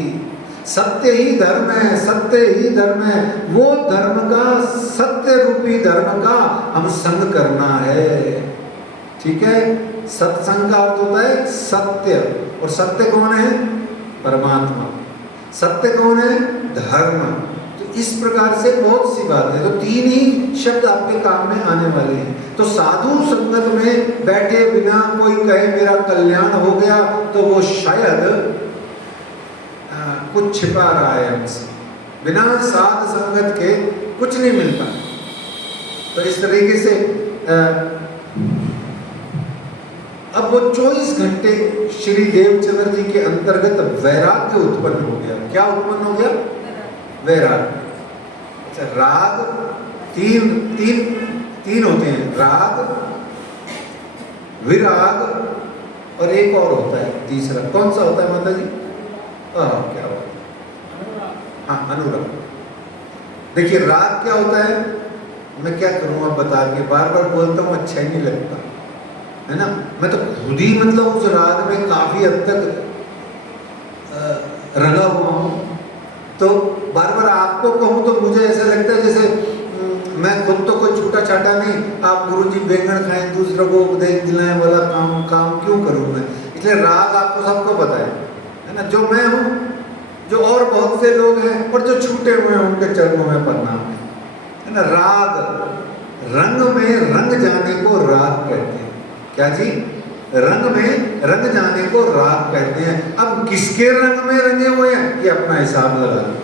सत्य ही धर्म है, सत्य ही धर्म है। वो धर्म का, सत्य रूपी धर्म का हम संग करना है, ठीक है। सत्संग का अर्थ होता है सत्य, और सत्य कौन है? परमात्मा। सत्य कौन है? धर्म। तो इस प्रकार से बहुत सी बात है। तो 3 ही शब्द आपके काम में आने वाले हैं। तो साधु संगत में बैठे बिना कोई कहे मेरा कल्याण हो गया, तो वो शायद कुछ छिपा रहा है हमसे। बिना साध संगत के कुछ नहीं मिलता। तो इस तरीके से अब वो 24 घंटे श्री देवचंद्र जी के अंतर्गत वैराग्य उत्पन्न हो गया। क्या उत्पन्न हो गया? वैराग्य। अच्छा, राग तीन होते हैं, राग, विराग और एक और होता है तीसरा। कौन सा होता है माता जी? क्या होता है? हाँ, अनुराग। देखिए राग क्या होता है, मैं क्या करूँ अब बता के, बार बार बोलता हूँ, अच्छा ही नहीं लगता है ना। मैं तो खुद ही मतलब उस राग में काफी हद तक रंगा हुआ हूँ। तो बार बार आपको कहूँ तो मुझे ऐसा लगता है जैसे मैं खुद तो कोई छूटा छाटा नहीं। आप गुरुजी बैंगन खाएं, दूसरों को उपदेश दिलाएं वाला काम क्यों करूँ मैं? इसलिए राग आपको सबको पता है ना। जो मैं हूँ, जो और बहुत से लोग हैं और जो छूटे हुए हैं, उनके चरणों में प्रणाम है ना। राग, रंग में रंग जाने को राग कहते हैं। क्या जी? रंग में रंग जाने को राग कहते हैं। अब किसके रंग में रंगे हुए हैं, ये अपना हिसाब लगा लो।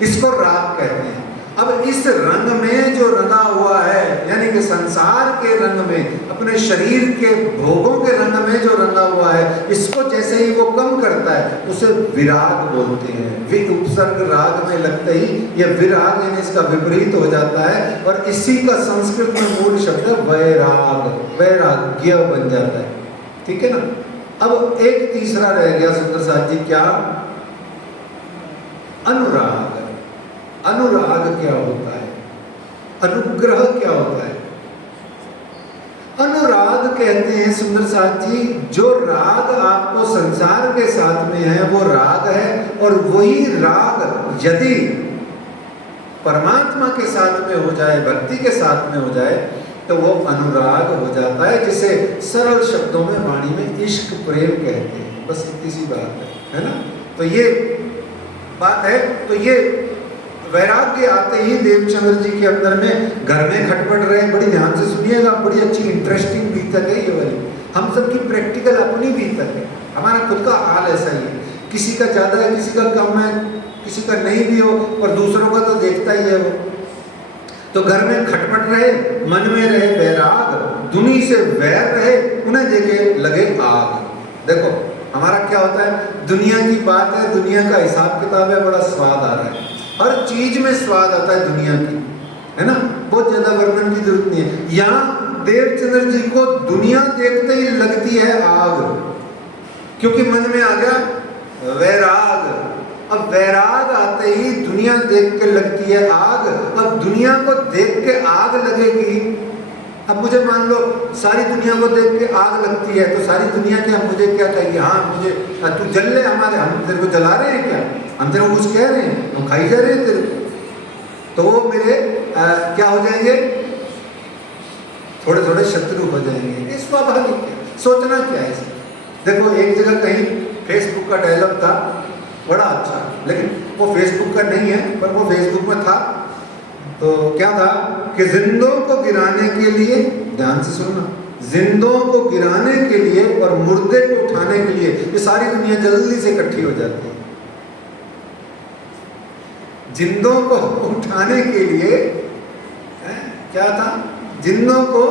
इसको राग कहते हैं। अब इस रंग में जो रंगा हुआ है, यानी कि संसार के रंग में, अपने शरीर के भोगों के रंग में जो रंगा हुआ है, इसको जैसे ही वो कम करता है उसे विराग बोलते हैं। वि उपसर्ग राग में लगते ही ये विराग यानी इसका विपरीत हो जाता है, और इसी का संस्कृत में मूल शब्द वैराग, वैराग्य बन जाता है। ठीक है ना। अब एक तीसरा रह गया सुंदर साथ जी, क्या? अनुराग। अनुराग क्या होता है? अनुग्रह क्या होता है? अनुराग कहते हैं सुंदर साथ जी, जो राग आपको संसार के साथ में है वो राग है, और वही राग यदि परमात्मा के साथ में हो जाए, भक्ति के साथ में हो जाए, तो वो अनुराग हो जाता है, जिसे सरल शब्दों में वाणी में इश्क प्रेम कहते हैं। बस इतनी सी बात है ना। तो ये बात है। तो ये वैराग्य आते ही देवचंद्र जी के अंदर में घर में खटपट रहे। बड़ी ध्यान से सुनिएगा, बड़ी अच्छी इंटरेस्टिंग बीतक है ये वाली। हम सबकी प्रैक्टिकल अपनी बीतक है, हमारा खुद का हाल ऐसा ही है। किसी का ज़्यादा है, किसी का कम है, किसी का नहीं भी हो, और दूसरों का तो देखता ही है वो। तो घर में खटपट रहे, मन में रहे वैराग, दुनी से वैर रहे, उन्हें देखे लगे आग। देखो हमारा क्या होता है, दुनिया की बात है, दुनिया का हिसाब किताब है, बड़ा स्वाद आ रहा है, हर चीज में स्वाद आता है दुनिया की, है ना। बहुत ज्यादा वर्णन की जरूरत नहीं है। यहाँ देवचंद्र जी को दुनिया देखते ही लगती है आग, क्योंकि मन में आ गया वैराग। अब वैराग आते ही दुनिया देख के लगती है आग। अब दुनिया को देख के आग लगेगी। अब मुझे मान लो सारी दुनिया को देख के आग लगती है, तो सारी दुनिया क्या मुझे क्या कहेगी? हाँ मुझे तू जल ले हमारे, हम तेरे को जला रहे हैं क्या? हम तेरे को कुछ कह रहे हैं? हम खाई जा रहे हैं तेरे को? तो वो मेरे क्या हो जाएंगे? थोड़े थोड़े शत्रु हो जाएंगे। ये स्वाभाविक है। सोचना क्या है इसमें? देखो एक जगह कहीं फेसबुक का डायलॉग था बड़ा अच्छा, लेकिन वो फेसबुक का नहीं है, पर वो फेसबुक में था। तो क्या था कि जिंदों को गिराने के लिए, ध्यान से सुनना, जिंदों को गिराने के लिए और मुर्दे को उठाने के लिए ये सारी दुनिया जल्दी से इकट्ठी हो जाती है। जिंदों को उठाने के लिए क्या था? जिंदों को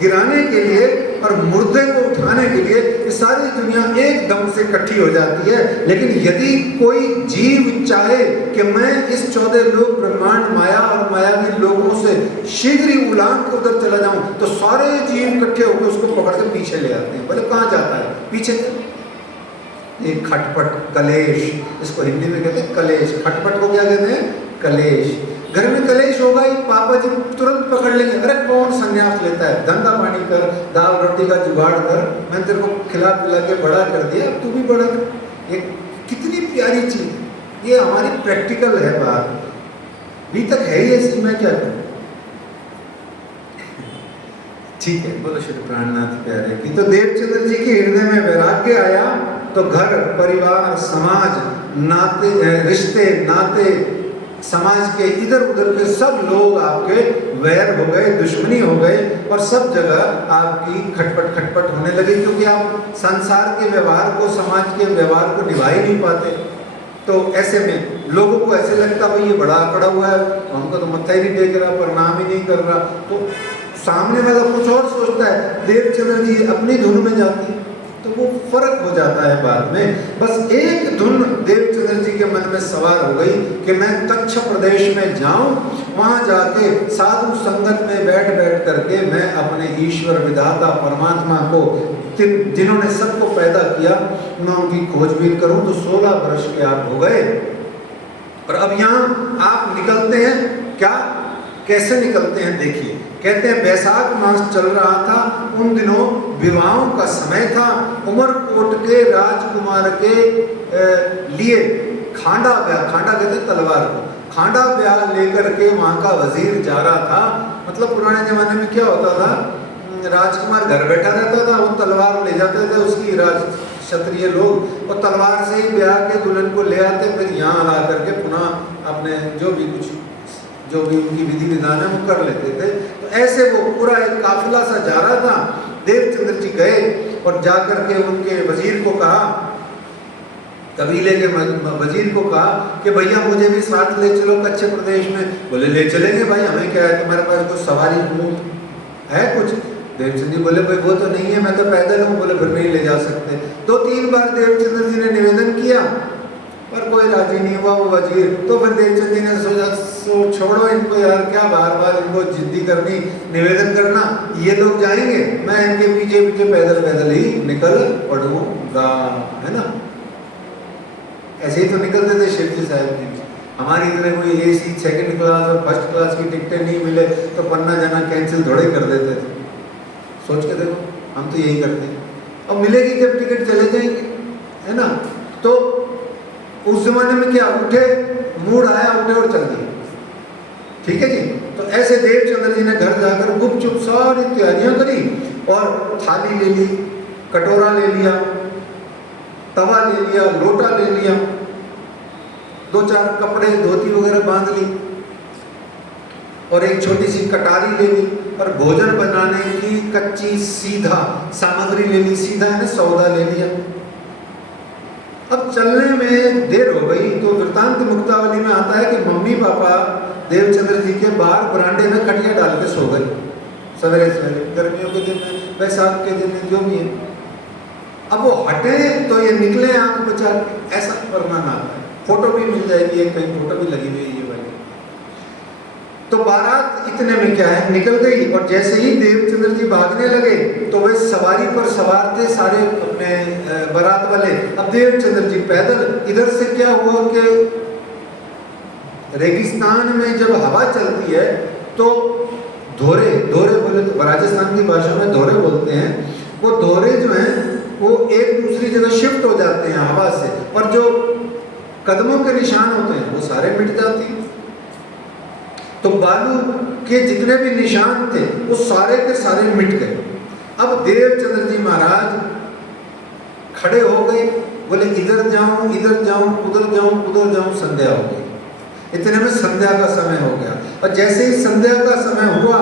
गिराने के लिए और मुर्दे को उठाने के लिए ये सारी दुनिया एकदम से इकट्ठी हो जाती है। लेकिन यदि कोई जीव चाहे कि मैं इस 14 लोक ब्रह्मांड माया और मायावी लोगों से शीघ्र ही उलांघ के उधर चला जाऊं, तो सारे जीव इकट्ठे होकर उसको पकड़ के पीछे ले आते हैं। बोले कहाँ जाता है? पीछे। ये खटपट, कलेश, इसको हिंदी में कहते हैं कलेश। खटपट को क्या कहते हैं? कलेश। घर में कलेश होगा ही, पापा जी तुरंत पकड़ लेंगे। अरे कौन संन्यास लेता है? धंधा पानी कर, दाल रोटी का जुगाड़ कर, मैंने तेरे को खिला पिला के बड़ा कर दिया, अब तू भी बड़ा कर। ये कितनी प्यारी चीज। ये हमारी प्रैक्टिकल है बात, अभी तक है ही ऐसी। मैं क्या करूं? ठीक है, बोलो श्री प्राणनाथ प्यारे की। तो देवचंद्र जी के हृदय में वैराग्य आया, तो घर परिवार समाज नाते, रिश्ते नाते, समाज के इधर उधर के सब लोग आपके वैर हो गए, दुश्मनी हो गए, और सब जगह आपकी खटपट खटपट होने लगी, क्योंकि आप संसार के व्यवहार को, समाज के व्यवहार को निभा ही नहीं पाते। तो ऐसे में लोगों को ऐसे लगता भाई ये बड़ा पड़ा हुआ है, तो हमको तो मत्था ही नहीं टेक रहा, प्रणाम ही नहीं कर रहा। तो सामने वाला कुछ और सोचता है, देवचंद्र जी अपनी धुन में जाती है, तो वो फर्क हो जाता है बाद में। बस एक धुन देवचंद्र जी के मन में सवार हो गई कि मैं कच्छ प्रदेश में जाऊं, वहां जाके साधु संगत में बैठ बैठ करके मैं अपने ईश्वर विधाता परमात्मा को, जिन्होंने सबको पैदा किया, मैं उनकी खोजबीन करूं। तो 16 वर्ष के आप हो गए, और अब यहाँ आप निकलते हैं। क्या, कैसे निकलते हैं? देखिए, कहते हैं बैसाख मास चल रहा था, उन दिनों विवाहों का समय था। उमरकोट के राजकुमार के लिए खांडा ब्याह, खांडा कहते हैं तलवार को, खांडा ब्याह लेकर के वहाँ का वजीर जा रहा था। मतलब पुराने जमाने में क्या होता था, राजकुमार घर बैठा रहता था, वो तलवार ले जाते थे उसकी, राज क्षत्रिय लोग, और तलवार से ही ब्याह के दुल्हन को ले आते, फिर यहाँ ला करके पुनः अपने जो भी उनकी विधि विधान है वो कर लेते थे। तो ऐसे वो पूरा एक काफिला सा जा रहा था। देवचंद्र जी गए और जाकर के उनके वजीर को कहा कबीले के वजीर को कहा कि भैया मुझे भी साथ ले चलो कच्छ प्रदेश में। बोले ले चलेंगे भाई, हमें क्या है, तुम्हारे पास कुछ सवारी है कुछ? देवचंद जी बोले भाई वो तो नहीं है, मैं तो पैदल हूँ। बोले फिर नहीं ले जा सकते। 2-3 बार देवचंद्र जी ने निवेदन किया पर कोई राजी नहीं हुआ वो वजीर। तो फिर देवचंद जी ने सोचा छोड़ो इनको यार, क्या बार बार इनको जिद्दी करनी, निवेदन करना, ये लोग जाएंगे, मैं इनके पीछे पीछे पैदल पैदल ही निकल पड़ूंगा, है ना। ऐसे ही तो निकलते थे शिव जी साहब जी। हमारी तरह कोई AC सेकंड क्लास और फर्स्ट क्लास की टिकटें नहीं मिले तो पन्ना जाना कैंसिल थोड़े कर देते थे। सोच के देखो, हम तो यही करते हैं। अब मिलेगी जब टिकट चले जाएंगे, है ना। तो उस जमाने में क्या, उठे, मूड आया उठे और चल दिए, ठीक है जी। तो ऐसे देवचंद्र जी ने घर जाकर गुपचुप सारी तैयारियां करी और थाली ले ली, कटोरा ले लिया, तवा ले लिया, लोटा ले लिया, 2-4 कपड़े धोती वगैरह बांध ली और एक छोटी सी कटारी ले ली और भोजन बनाने की कच्ची सीधा सामग्री ले ली। सीधा है ना, सौदा ले लिया। अब चलने में देर हो गई तो वृत्तांत मुक्तावली में आता है कि मम्मी पापा देवचंद्र जी के बाहर बरांडे में खटिया डाल के सो गए सवेरे सवेरे, गर्मियों के दिन में, वैसाख के दिन में, जो भी है। अब वो हटे तो ये निकले आंख बचा के, ऐसा वर्णन आता है। फोटो भी मिल जाएगी, एक कहीं फोटो भी लगी हुई है ये वाली। तो बारात इतने में क्या है, निकल गई और जैसे ही देवचंद्र जी भागने लगे तो वे सवारी पर सवार थे सारे अपने बारात वाले। अब देवचंद्र जी पैदल। इधर से क्या हुआ कि रेगिस्तान में जब हवा चलती है तो धोरे बोले तो राजस्थान की भाषा में धोरे बोलते हैं। वो धोरे जो हैं वो एक दूसरी जगह शिफ्ट हो जाते हैं हवा से, और जो कदमों के निशान होते हैं वो सारे मिट जाते हैं। तो बालू के जितने भी निशान थे वो सारे के सारे मिट गए। अब देवचंद्र जी महाराज खड़े हो गए, बोले इधर जाऊं उधर जाऊं, संध्या हो गई। इतने में संध्या का समय हो गया और जैसे ही संध्या का समय हुआ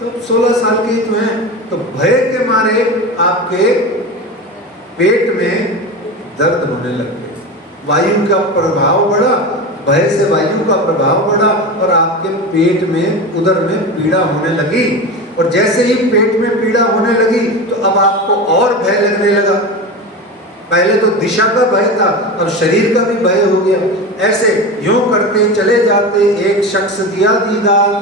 तो 16 साल के जो हैं तो भय के मारे आपके पेट में दर्द होने लग गए। वायु का प्रभाव बढ़ा, भय से वायु का प्रभाव बढ़ा और आपके पेट में, उदर में पीड़ा होने लगी। और जैसे ही पेट में पीड़ा होने लगी तो अब आपको और भय लगने लगा। पहले तो दिशा का भय था, अब शरीर का भी भय हो गया। ऐसे यूं करते चले जाते एक शख्स दिया दीदार,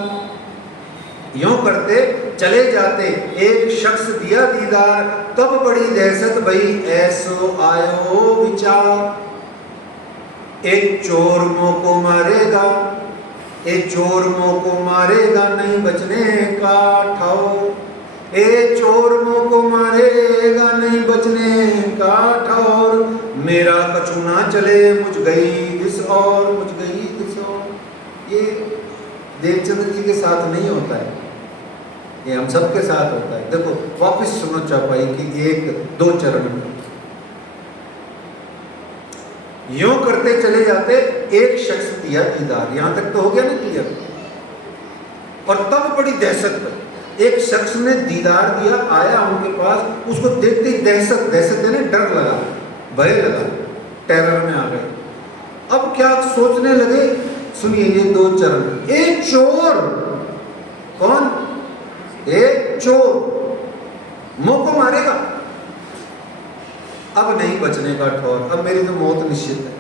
यूं करते चले जाते एक शख्स दिया दीदार, तब बड़ी दहशत भई ऐसो आयो विचार। एक चोर मुँह को मारेगा, एक चोर मुँह को मारेगा, नहीं बचने का ठौर। एक चोर मुँह को मारेगा, नहीं बचने का ठौर। मेरा कछु ना चले, मुझ गई दिस और, मुझ गई दिस और। ये देवचंद्र जी के साथ नहीं होता है, ये हम सबके साथ होता है। देखो वापस सुनो चौपाई की 1-2 चरण। यूं करते चले जाते एक शख्स दिया दीदार, यहां तक तो हो गया ना क्लियर। और तब बड़ी दहशत हुई, एक शख्स ने दीदार दिया, आया उनके पास, उसको देखते ही दहशत यानी डर लगा, भय लगा, टेरर में आ गए। अब क्या सोचने लगे, सुनिए ये 2 चरण। एक चोर, कौन? एक चोर मुंह को मारेगा, अब नहीं बचने का ठौर, अब मेरी तो मौत निश्चित है।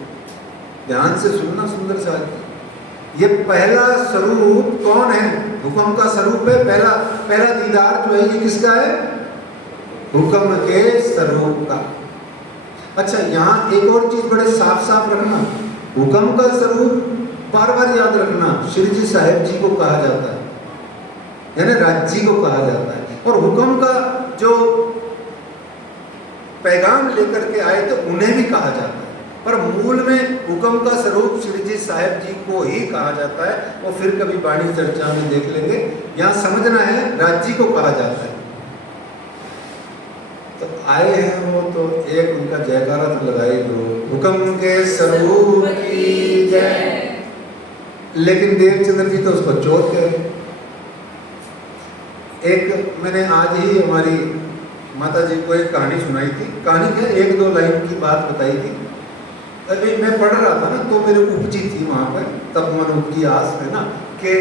ध्यान से सुनना सुंदर साथी, ये पहला स्वरूप कौन है? हुक्म का स्वरूप है। पहला दीदार जो है ये किसका है? हुक्म के स्वरूप का। अच्छा, यहाँ एक और चीज बड़े साफ साफ रखना, हुक्म का स्वरूप बार बार याद रखना, श्री जी साहेब जी को कहा जाता है, यानी राज जी को कहा जाता है। और हुक्म का जो पैगाम लेकर के आए तो उन्हें भी कहा जाता है, पर मूल में हुक्म का स्वरूप श्री जी साहेब जी को ही कहा जाता है। वो फिर कभी वाणी चर्चा में देख लेंगे, यहाँ समझना है राज जी को कहा जाता है। तो आए हैं वो तो एक उनका जयकारा तो लगाई दो, हुक्म के स्वरूप की जय। लेकिन देवचंद्र जी तो उसको चोर कह रहे। एक मैंने आज ही हमारी माता जी को एक कहानी सुनाई थी। कहानी क्या, एक दो लाइन की बात बताई थी। अभी मैं पढ़ रहा था ना, तो मेरे उपजी थी वहाँ पर, तब मन उपजी आस है ना, कि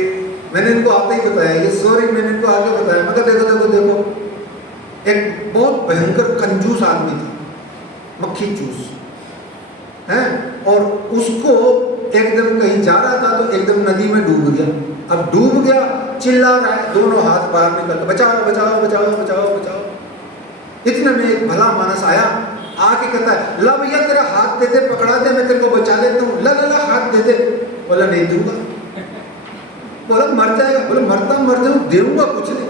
मैंने इनको आते ही बताया, ये सॉरी मैंने इनको आगे बताया, मैं देखो देखो देखो, एक बहुत भयंकर कंजूस आदमी थी, मक्खी चूस है, और उसको एकदम कहीं जा रहा था तो एकदम नदी में डूब गया। अब डूब गया, चिल्ला रहा है, दोनों हाथ बाहर निकल के बचाओ बचाओ बचाओ बचाओ बचाओ। इतने में एक भला मानस आया, आके कहता है ला भैया तेरा हाथ दे दे, पकड़ा दे, मैं तेरे को बचा लेता हूँ, ला ला ला हाथ दे दे। बोला नहीं दूंगा। बोला मर जाएगा। बोला मरता मर जाऊँ, दूंगा कुछ नहीं।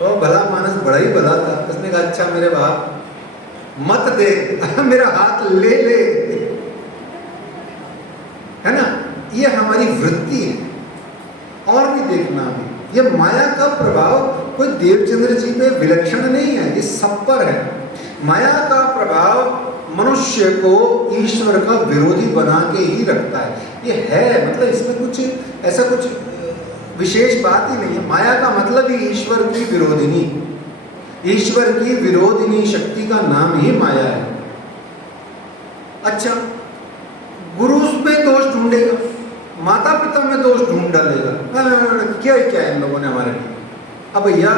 और भला मानस बड़ा ही भला था, उसने कहा अच्छा मेरे बाप मत दे, मेरा हाथ ले ले, है ना। ये हमारी वृत्ति है। और भी देखना भी, ये माया का प्रभाव कोई देवचंद्र जी पे विलक्षण नहीं है, ये सब पर है। माया का प्रभाव मनुष्य को ईश्वर का विरोधी बना के ही रखता है। ये है, मतलब इसमें कुछ ऐसा कुछ विशेष बात ही नहीं है। माया का मतलब ही ईश्वर की विरोधिनी, ईश्वर की विरोधिनी शक्ति का नाम ही माया है। अच्छा, गुरु में दोष ढूंढेगा, माता पिता में दोष ढूंढ डालेगा, क्या क्या इन लोगों ने हमारे लिए। अब भैया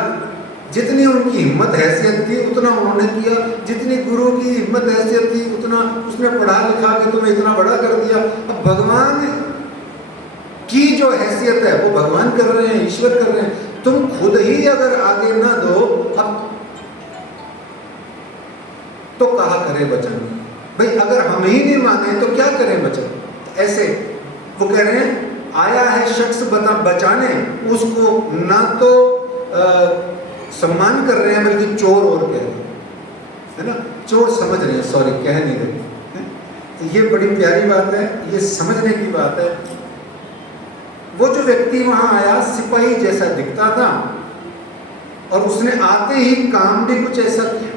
जितनी उनकी हिम्मत हैसियत थी उतना उन्होंने किया, जितनी गुरु की हिम्मत हैसियत थी उतना उसने पढ़ा लिखा के तुम्हें इतना बड़ा कर दिया। अब भगवान की जो हैसियत है वो भगवान कर रहे हैं, ईश्वर कर रहे हैं, तुम खुद ही अगर आगे ना दो, अब तो कहा करे वचन। भाई अगर हम ही नहीं माने तो क्या करें वचन। ऐसे वो कह रहे हैं आया है शख्स बचाने, उसको ना तो सम्मान कर रहे हैं बल्कि चोर और कह रहे हैं, है ना। चोर समझ रहे हैं, सॉरी कह नहीं रहे। ये बड़ी प्यारी बात है, ये समझने की बात है। वो जो व्यक्ति वहां आया सिपाही जैसा दिखता था, और उसने आते ही काम भी कुछ ऐसा किया।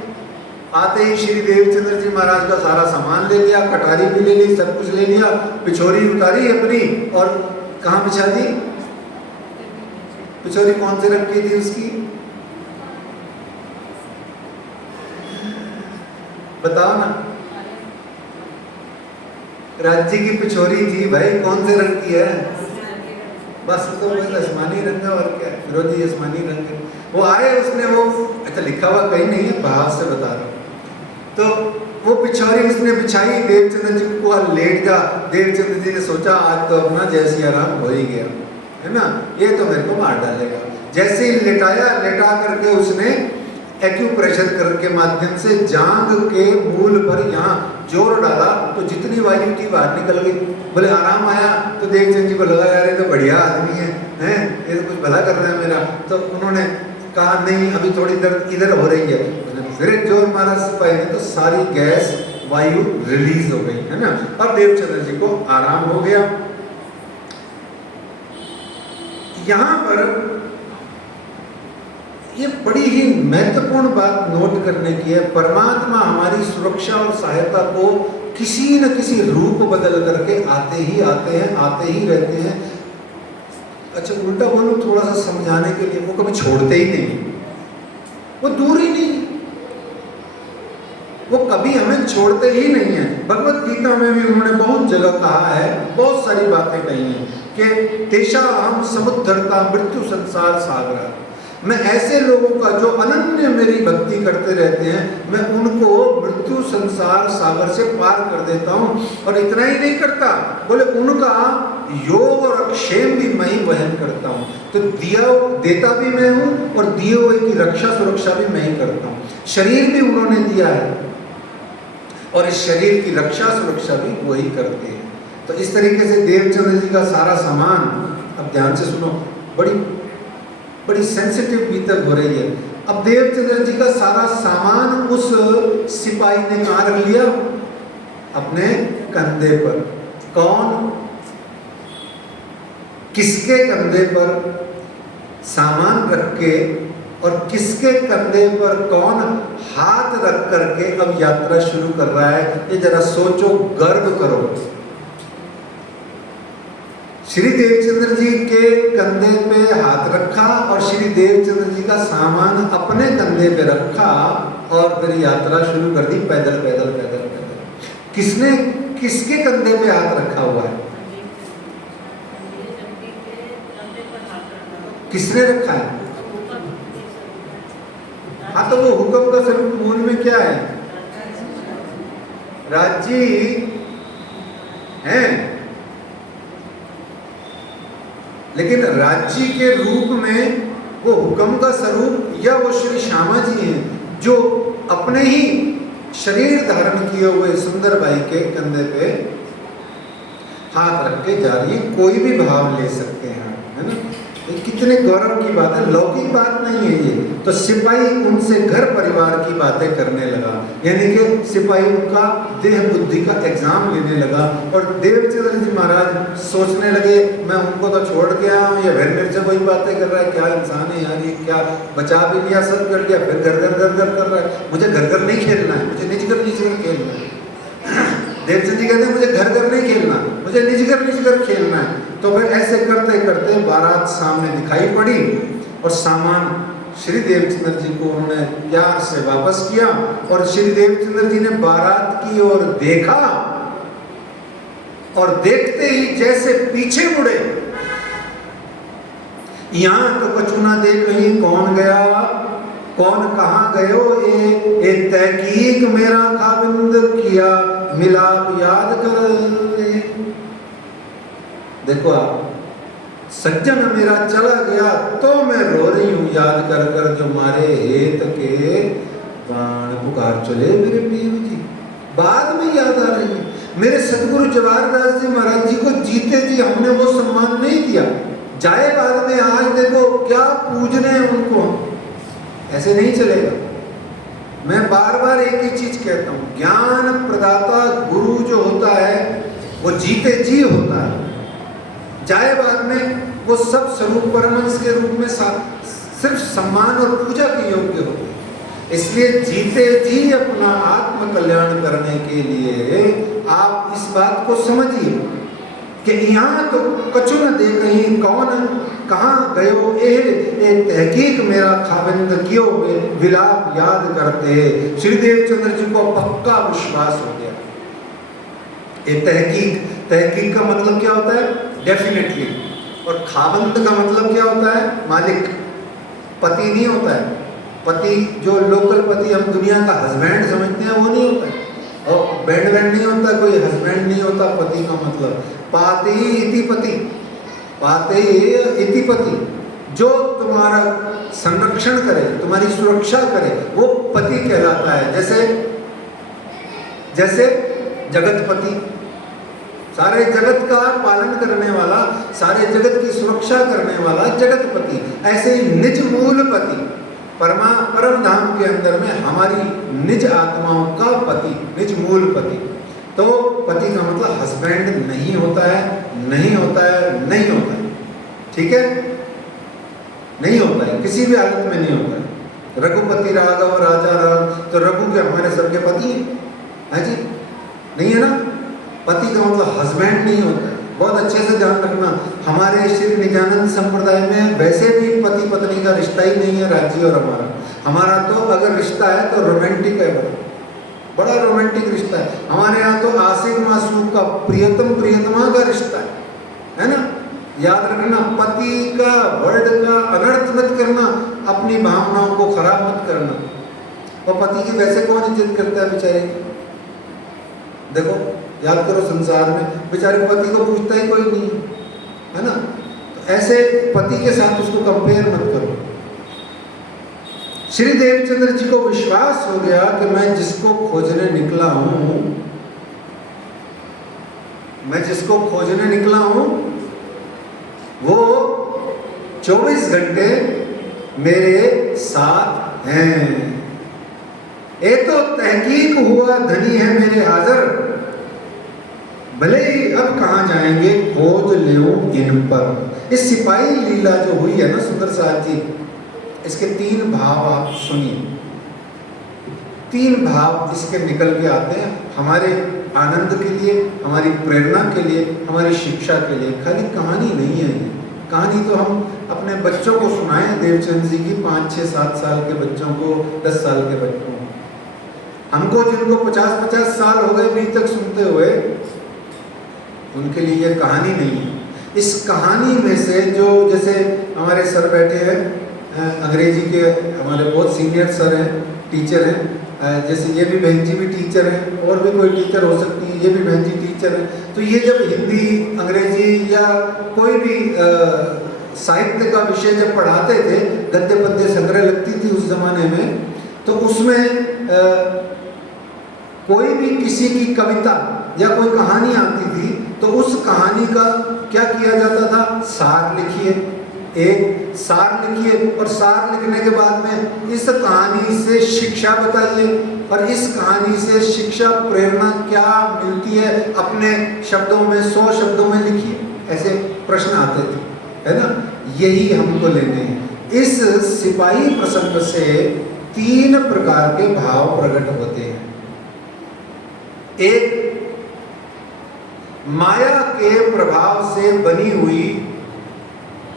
आते ही श्री देवचंद्र जी महाराज का सारा सामान ले लिया, कटारी भी ले ली, सब कुछ ले लिया, पिछोरी उतारी अपनी और कहाँ बिछा दी। पिछोरी कौन से रंग की थी उसकी, बताओ ना। राज्य की पिछोरी थी भाई, कौन से रंग की है, बस तो आसमानी रंग है, और क्या फिरोजी आसमानी रंग है। वो आए, उसने वो अच्छा लिखा हुआ कहीं नहीं है, भाव से बता रहा हूँ। तो वो पिछोरी उसने बिछाई, देवचंद्र जी को लेट जा। देवचंद्र जी ने सोचा आज तो अपना जैसी आराम हो ही गया, है ना, ये तो मेरे को मार डालेगा। जैसे ही लेटाया, लेटा करके उसने एक्यूप्रेशर के माध्यम से जांघ के मूल पर यहाँ जोर डाला, तो जितनी वायु थी बाहर निकल गई। बोले आराम आया, तो देवचंद जी को लगा यार ये तो बढ़िया आदमी है, ये तो कुछ भला कर रहा है मेरा। तो उन्होंने कहा नहीं अभी थोड़ी दर्द इधर हो रही है, फिर जोर मारा सिपाही ने, तो सारी गैस वायु रिलीज हो गई, है ना। अब देवचंद्र जी को आराम हो गया। यहाँ पर ये बड़ी ही महत्वपूर्ण बात नोट करने की है। परमात्मा हमारी सुरक्षा और सहायता को किसी न किसी रूप बदल करके आते ही आते हैं, आते ही रहते हैं। अच्छा उल्टा बोलूं थोड़ा सा समझाने के लिए, वो कभी छोड़ते ही नहीं, वो दूर ही नहीं, वो कभी हमें छोड़ते ही नहीं है। भगवत गीता में भी उन्होंने बहुत जगह कहा है, बहुत सारी बातें कही हैं कि तेषा हम समुद्धरता मृत्यु संसार सागरा। मैं ऐसे लोगों का जो अनन्य मेरी भक्ति करते रहते हैं, मैं उनको मृत्यु संसार सागर से पार कर देता हूँ। और इतना ही नहीं करता, बोले उनका योग और क्षेम भी मैं ही वहन करता हूँ। तो दिया देता भी मैं हूँ और दिए हुए की रक्षा सुरक्षा भी मैं ही करता हूँ। शरीर भी उन्होंने दिया है और इस शरीर की रक्षा सुरक्षा भी वही करते हैं। तो इस तरीके से देवचंद्र जी का सारा सामान, अब ध्यान से सुनो, बड़ी सेंसिटिव बीतक हो रही है। अब देवचंद्र जी का सारा सामान उस सिपाही ने कहाँ रख लिया, अपने कंधे पर। कौन, किसके कंधे पर सामान रख के और किसके कंधे पर कौन हाथ रख करके अब यात्रा शुरू कर रहा है, ये जरा सोचो, गर्व करो। श्री देवचंद्र जी के कंधे पे हाथ रखा और श्री देवचंद्र जी का सामान अपने कंधे पे रखा और फिर यात्रा शुरू कर दी, पैदल पैदल पैदल पैदल। किसने किसके कंधे पे हाथ रखा हुआ है? किसने रखा है? हाँ, तो वो हुक्म का स्वरूप मूल में क्या है? राजी हैं, लेकिन राज्य के रूप में वो हुक्म का स्वरूप या वो श्री श्यामा जी हैं जो अपने ही शरीर धारण किए हुए सुंदर बाई के कंधे पे हाथ रख के जा रही है। कोई भी भाव ले सकते हैं, है ना? ये कितने गौरव की बात है, लौकिक बात नहीं है ये। तो सिपाही उनसे घर परिवार की बातें करने लगा, यानी कि सिपाही उनका देह बुद्धि का एग्जाम लेने लगा। और देवचंद्र जी महाराज सोचने लगे, मैं उनको तो छोड़ के आया हूँ, ये फिर मेरे से वही बातें कर रहा है, क्या इंसान है यार ये, क्या बचा भी लिया, सब कर लिया, फिर घर घर घर घर कर रहा है। मुझे घर घर नहीं खेलना है, मुझे निज घर खेलना है। देवचंद जी कहते हैं मुझे घर घर नहीं खेलना, मुझे निज घर खेलना है। तो फिर ऐसे करते करते बारात सामने दिखाई पड़ी और सामान श्री देवचंद्र जी को उन्होंने प्यार से वापस किया और श्री देवचंद्र जी ने बारात की ओर देखा और देखते ही जैसे पीछे मुड़े, यहां तो कछु ना दे कहीं कौन गया, कौन कहाँ गयो, ए तहकीक मेरा खाविंद किया मिलाप याद कर। देखो आप, सज्जन मेरा चला गया तो मैं रो रही हूँ याद कर कर, जो मारे हेत के बाण पुकार चले मेरे पीर जी। बाद में याद आ रही है, मेरे सतगुरु जवाहरदास जी महाराज जी को जीते जी हमने वो सम्मान नहीं दिया, जाए बाद में आज देखो क्या पूजने उनको, ऐसे नहीं चलेगा। मैं बार बार एक ही चीज कहता हूँ, ज्ञान प्रदाता गुरु जो होता है वो जीते जी होता है, जाए बाद में वो सब स्वरूप परमहंस के रूप में सिर्फ सम्मान और पूजा के योग्य होते हैं। इसलिए जीते जी अपना आत्म कल्याण करने के लिए आप इस बात को समझिए कि यहाँ तो कछु न दे कहीं कौन कहाँ गयो, ए तहकीक मेरा खाविंद कियो विलाप याद करते। श्री देवचंद्र जी को पक्का विश्वास हो गया। ये तहकीक का मतलब क्या होता है? डेफिनेटली। और खावंत का मतलब क्या होता है? मालिक, पति नहीं होता है। पति जो लोकल पति हम दुनिया का हस्बैंड समझते हैं वो नहीं होता है, और बैंड नहीं होता, कोई हस्बैंड नहीं होता। पति का मतलब पाते इति पति, पाते इति पति, जो तुम्हारा संरक्षण करे, तुम्हारी सुरक्षा करे, वो पति कहलाता है। जैसे जगतपति, सारे जगत का पालन करने वाला, सारे जगत की सुरक्षा करने वाला जगतपति, ऐसे ही निज मूल पति, परम धाम के अंदर में हमारी निज आत्माओं का पति, निज मूल पति। तो पति का मतलब हस्बैंड नहीं होता है, नहीं होता है, नहीं होता है, ठीक है? नहीं होता है, किसी भी हालत में नहीं होता है। रघुपति राघव राजा राम, तो रघु के हमारे सबके पति हैं जी, नहीं है ना? पति का मतलब हस्बैंड नहीं होता है। बहुत अच्छे से ध्यान रखना, हमारे श्री निजानंद संप्रदाय में वैसे भी पति पत्नी का रिश्ता ही नहीं है राज्य और हमारा तो अगर रिश्ता है तो रोमांटिक है, बड़ा रोमांटिक रिश्ता है। हमारे यहाँ तो आशिक मासूम का प्रियतम प्रियतमा का रिश्ता है ना? याद रखना, पति का वर्ड का अनर्थ मत करना, अपनी भावनाओं को खराब मत करना। और पति की वैसे कौन इज्जत करता है बेचारे? देखो याद करो, संसार में बेचारे पति को पूछता ही कोई नहीं है ना? तो ऐसे पति के साथ उसको कंपेयर मत करो। श्री देवचंद्र जी को विश्वास हो गया कि मैं जिसको खोजने निकला हूं, मैं जिसको खोजने निकला हूं वो 24 घंटे मेरे साथ हैं। ये तो तहकीक हुआ धनी है मेरे हाजिर, भले ही अब कहाँ जाएंगे खोज लो इन पर। इस सिपाही लीला जो हुई है ना सुंदर साथ जी, इसके 3 भाव आप सुनिए। 3 भाव इसके निकल के आते हैं। हमारे आनंद के लिए, हमारी प्रेरणा के लिए, हमारी शिक्षा के लिए। खाली कहानी नहीं है ये। कहानी तो हम अपने बच्चों को सुनाएं, देवचंद जी की, 5, 6, 7 साल के बच्चों को, 10 साल के बच्चों को। हमको जिनको 50-50 साल हो गए अभी तक सुनते हुए, उनके लिए ये कहानी नहीं है। इस कहानी में से जो, जैसे हमारे सर बैठे हैं, अंग्रेजी के हमारे बहुत सीनियर सर हैं, टीचर हैं, जैसे ये भी बहन जी भी टीचर हैं, और भी कोई टीचर हो सकती है, ये भी बहन जी टीचर हैं। तो ये जब हिंदी, अंग्रेजी या कोई भी साहित्य का विषय जब पढ़ाते थे, गद्य पद्य संग्रह लगती थी उस जमाने में, तो उसमें कोई भी किसी की कविता या कोई कहानी आती थी, तो उस कहानी का क्या किया जाता था? सार लिखिए, एक सार लिखिए, और सार लिखने के बाद में इस कहानी से शिक्षा बताइए, और इस कहानी से शिक्षा प्रेरणा क्या मिलती है अपने शब्दों में, 100 शब्दों में लिखिए। ऐसे प्रश्न आते थे, है ना? यही हमको लेने हैं। इस सिपाही प्रसंग से 3 प्रकार के भाव प्रकट होते हैं। एक, माया के प्रभाव से बनी हुई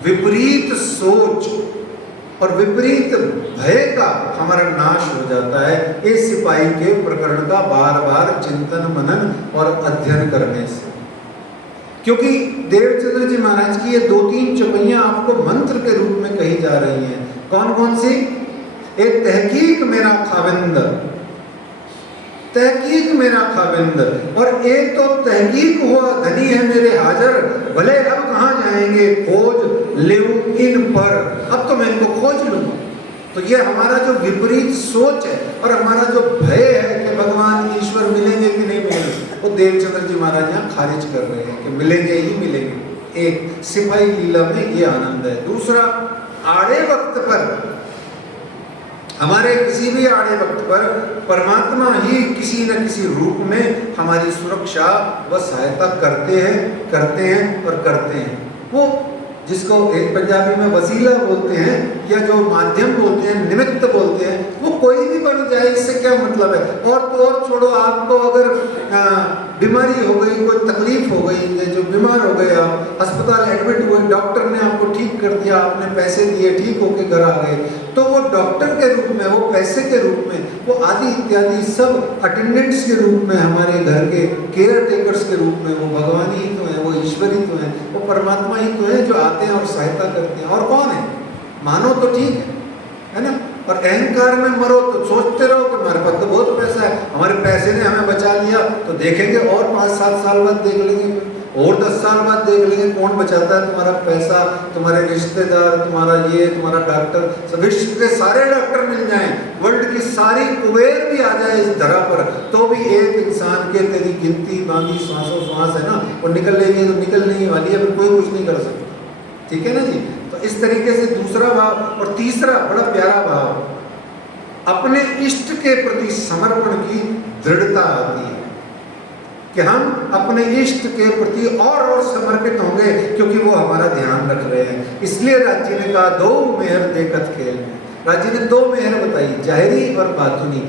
विपरीत सोच और विपरीत भय का हमारा नाश हो जाता है इस सिपाही के प्रकरण का बार बार चिंतन मनन और अध्ययन करने से। क्योंकि देवचंद्र जी महाराज की ये 2-3 चौपाइयां आपको मंत्र के रूप में कही जा रही हैं। कौन कौन सी? एक, तहकीक मेरा खाविंद, तहकीक मेरा खाविंद, और एक तो तहकीक हुआ धनी है मेरे हाजर, भले अब कहाँ जाएंगे खोज लेऊं इन पर, अब तो मैं इनको खोज लूंगा। तो ये हमारा जो विपरीत सोच है और हमारा जो भय है कि भगवान ईश्वर मिलेंगे कि नहीं मिलेंगे, वो देवचंद्र जी महाराज यहाँ खारिज कर रहे हैं कि मिलेंगे ही मिलेंगे। एक, सिपाही लीला में ये आनंद है। दूसरा, आड़े वक्त पर, हमारे किसी भी आड़े वक्त पर परमात्मा ही किसी न किसी रूप में हमारी सुरक्षा व सहायता करते हैं और करते हैं। वो जिसको एक पंजाबी में वसीला बोलते हैं, या जो माध्यम बोलते हैं, निमित्त बोलते हैं, वो कोई भी बन जाए, इससे क्या मतलब है। और तो और छोड़ो, आपको अगर बीमारी हो गई, कोई तकलीफ हो गई, जो बीमार हो गए, आप अस्पताल एडमिट हुए, डॉक्टर ने आपको ठीक कर दिया, आपने पैसे दिए, ठीक होके घर आ गए, तो वो डॉक्टर के रूप में, वो पैसे के रूप में, वो आदि इत्यादि सब अटेंडेंट्स के रूप में, हमारे घर के केयर टेकर्स के रूप में, वो भगवान ही तो है, वो ईश्वर ही तो है, वो परमात्मा ही तो है जो आते हैं और सहायता करते हैं। और कौन है? मानो तो ठीक है ना? और अहंकार में मरो तो सोचते रहो कि हमारे पास तो बहुत पैसा है, हमारे पैसे ने हमें बचा लिया, तो देखेंगे और 5-7 साल बाद देख लेंगे, और 10 साल बाद देख लेंगे कौन बचाता है तुम्हारा पैसा, तुम्हारे रिश्तेदार, तुम्हारा ये, तुम्हारा डॉक्टर, विश्व के सारे डॉक्टर मिल जाएं, वर्ल्ड की सारी कुबेर भी आ जाए इस धरा पर, तो भी एक इंसान के तेरी गिनती बांधी सांसों सांस है ना, वो निकल लेंगे तो निकलने ही वाली है, फिर कोई कुछ नहीं कर सकता। ठीक है ना जी? तो इस तरीके से दूसरा भाव। और तीसरा बड़ा प्यारा भाव, अपने इष्ट के प्रति समर्पण की दृढ़ता आती है कि हम अपने इष्ट के प्रति और समर्पित होंगे, क्योंकि वो हमारा ध्यान रख रहे हैं। इसलिए राज्य ने कहा, 2 मेहर देखत खेल में। राज्य ने 2 मेहर बताई, जाहिरी और बातुनी।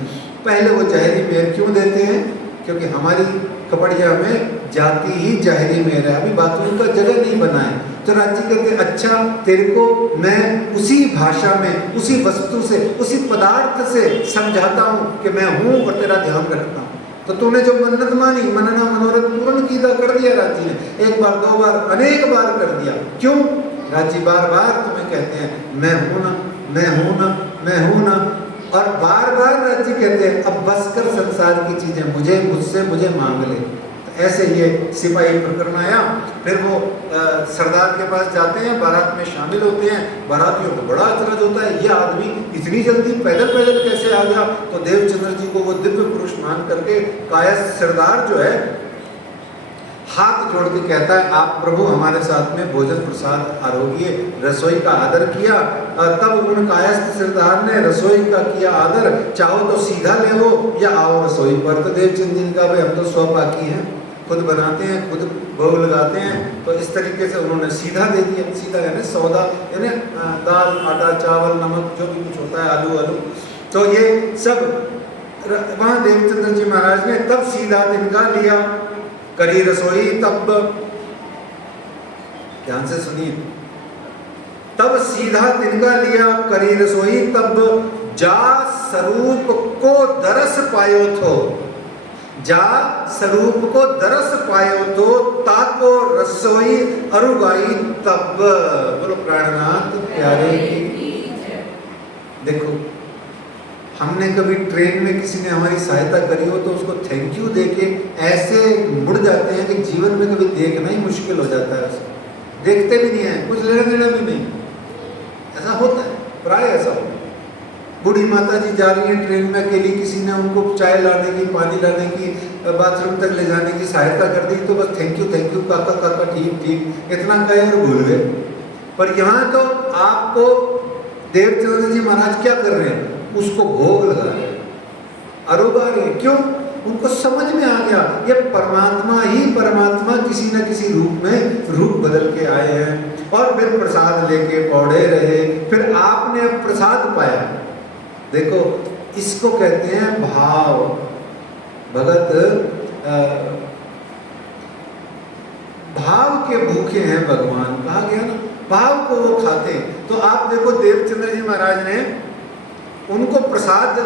पहले वो जाहिरी मेहर क्यों देते हैं? क्योंकि हमारी कपड़िया में जाती ही जाहिरी मेहर है, अभी बातुनी का जगह नहीं बना है। तो राज्य कहते हैं, अच्छा तेरे को मैं उसी भाषा में, उसी वस्तु से, उसी पदार्थ से समझाता हूँ कि मैं हूँ और तेरा ध्यान रखता हूँ। तो तूने जो मन्नत मानी, मनना मनोरथ पूर्ण कीदा कर दिया राज्य ने, 1 बार 2 बार अनेक बार कर दिया। क्यों? राज्य बार बार तुम्हें कहते हैं, मैं हूँ ना, मैं हूँ ना, मैं हूँ ना, और बार बार राज्य कहते हैं, अब बस कर संसार की चीजें मुझे, मुझसे मुझे मांग ले। ऐसे ये सिपाही प्रकरण आया। फिर वो सरदार के पास जाते हैं, बारात में शामिल होते हैं, बारातियों को बड़ा अचरज होता है, ये आदमी इतनी जल्दी पैदल पैदल कैसे आ गया। तो देवचंद्र जी को वो दिव्य पुरुष मान करके कायस्थ सरदार जो है हाथ जोड़ के कहता है, आप प्रभु हमारे साथ में भोजन प्रसाद आरोगिए। रसोई का आदर किया, तब उन कायस्थ सरदार ने रसोई का किया आदर, चाहो तो सीधा ले वो या आओ रसोई पर। तो देवचंद्र जी का भाई हम तो स्वपाकी हैं, खुद बनाते हैं, खुद भोग लगाते हैं, तो इस तरीके से उन्होंने सीधा दे दिया। सीधा यानी सौदा, यानी दाल, आटा, चावल, नमक, जो भी कुछ होता है, आलू, तो ये सब वहां देवचंद्र जी महाराज ने तब सीधा तिनका लिया, करी रसोई तब, ध्यान से सुनिए, तब सीधा तिनका लिया करी रसोई तब, जा स्वरूप को दरस पायो थो, जा स्वरूप को दरस पायो तो ताको रसोई अरुगाई तब। बोलो प्राणनाथ प्यारे की। देखो, हमने कभी ट्रेन में किसी ने हमारी सहायता करी हो तो उसको थैंक यू देके ऐसे मुड़ जाते हैं कि जीवन में कभी देखना ही मुश्किल हो जाता है उसको, देखते भी नहीं है, कुछ लेना देना भी नहीं, ऐसा होता है, प्राय ऐसा होता है। बूढ़ी माता जी जा रही हैं ट्रेन में अकेली, किसी ने उनको चाय लाने की, पानी लाने की, बाथरूम तक ले जाने की सहायता कर दी तो बस थैंक यू काका काका ठीक ठीक इतना कहे और भूल गए। पर यहाँ तो आपको देवचंद्र जी महाराज क्या कर रहे हैं, उसको भोग लगा रहे हैं, अरोगा रहे हैं। क्यों? उनको समझ में आ गया ये परमात्मा ही परमात्मा किसी न किसी रूप में रूप बदल के आए हैं। और फिर प्रसाद लेके पौड़े रहे, फिर आपने अब प्रसाद पाया। देखो, इसको कहते हैं भाव। भगत भाव के भूखे हैं भगवान, कहा गया ना, भाव को वो खाते हैं। तो आप देखो देवचंद्र जी महाराज ने उनको प्रसाद,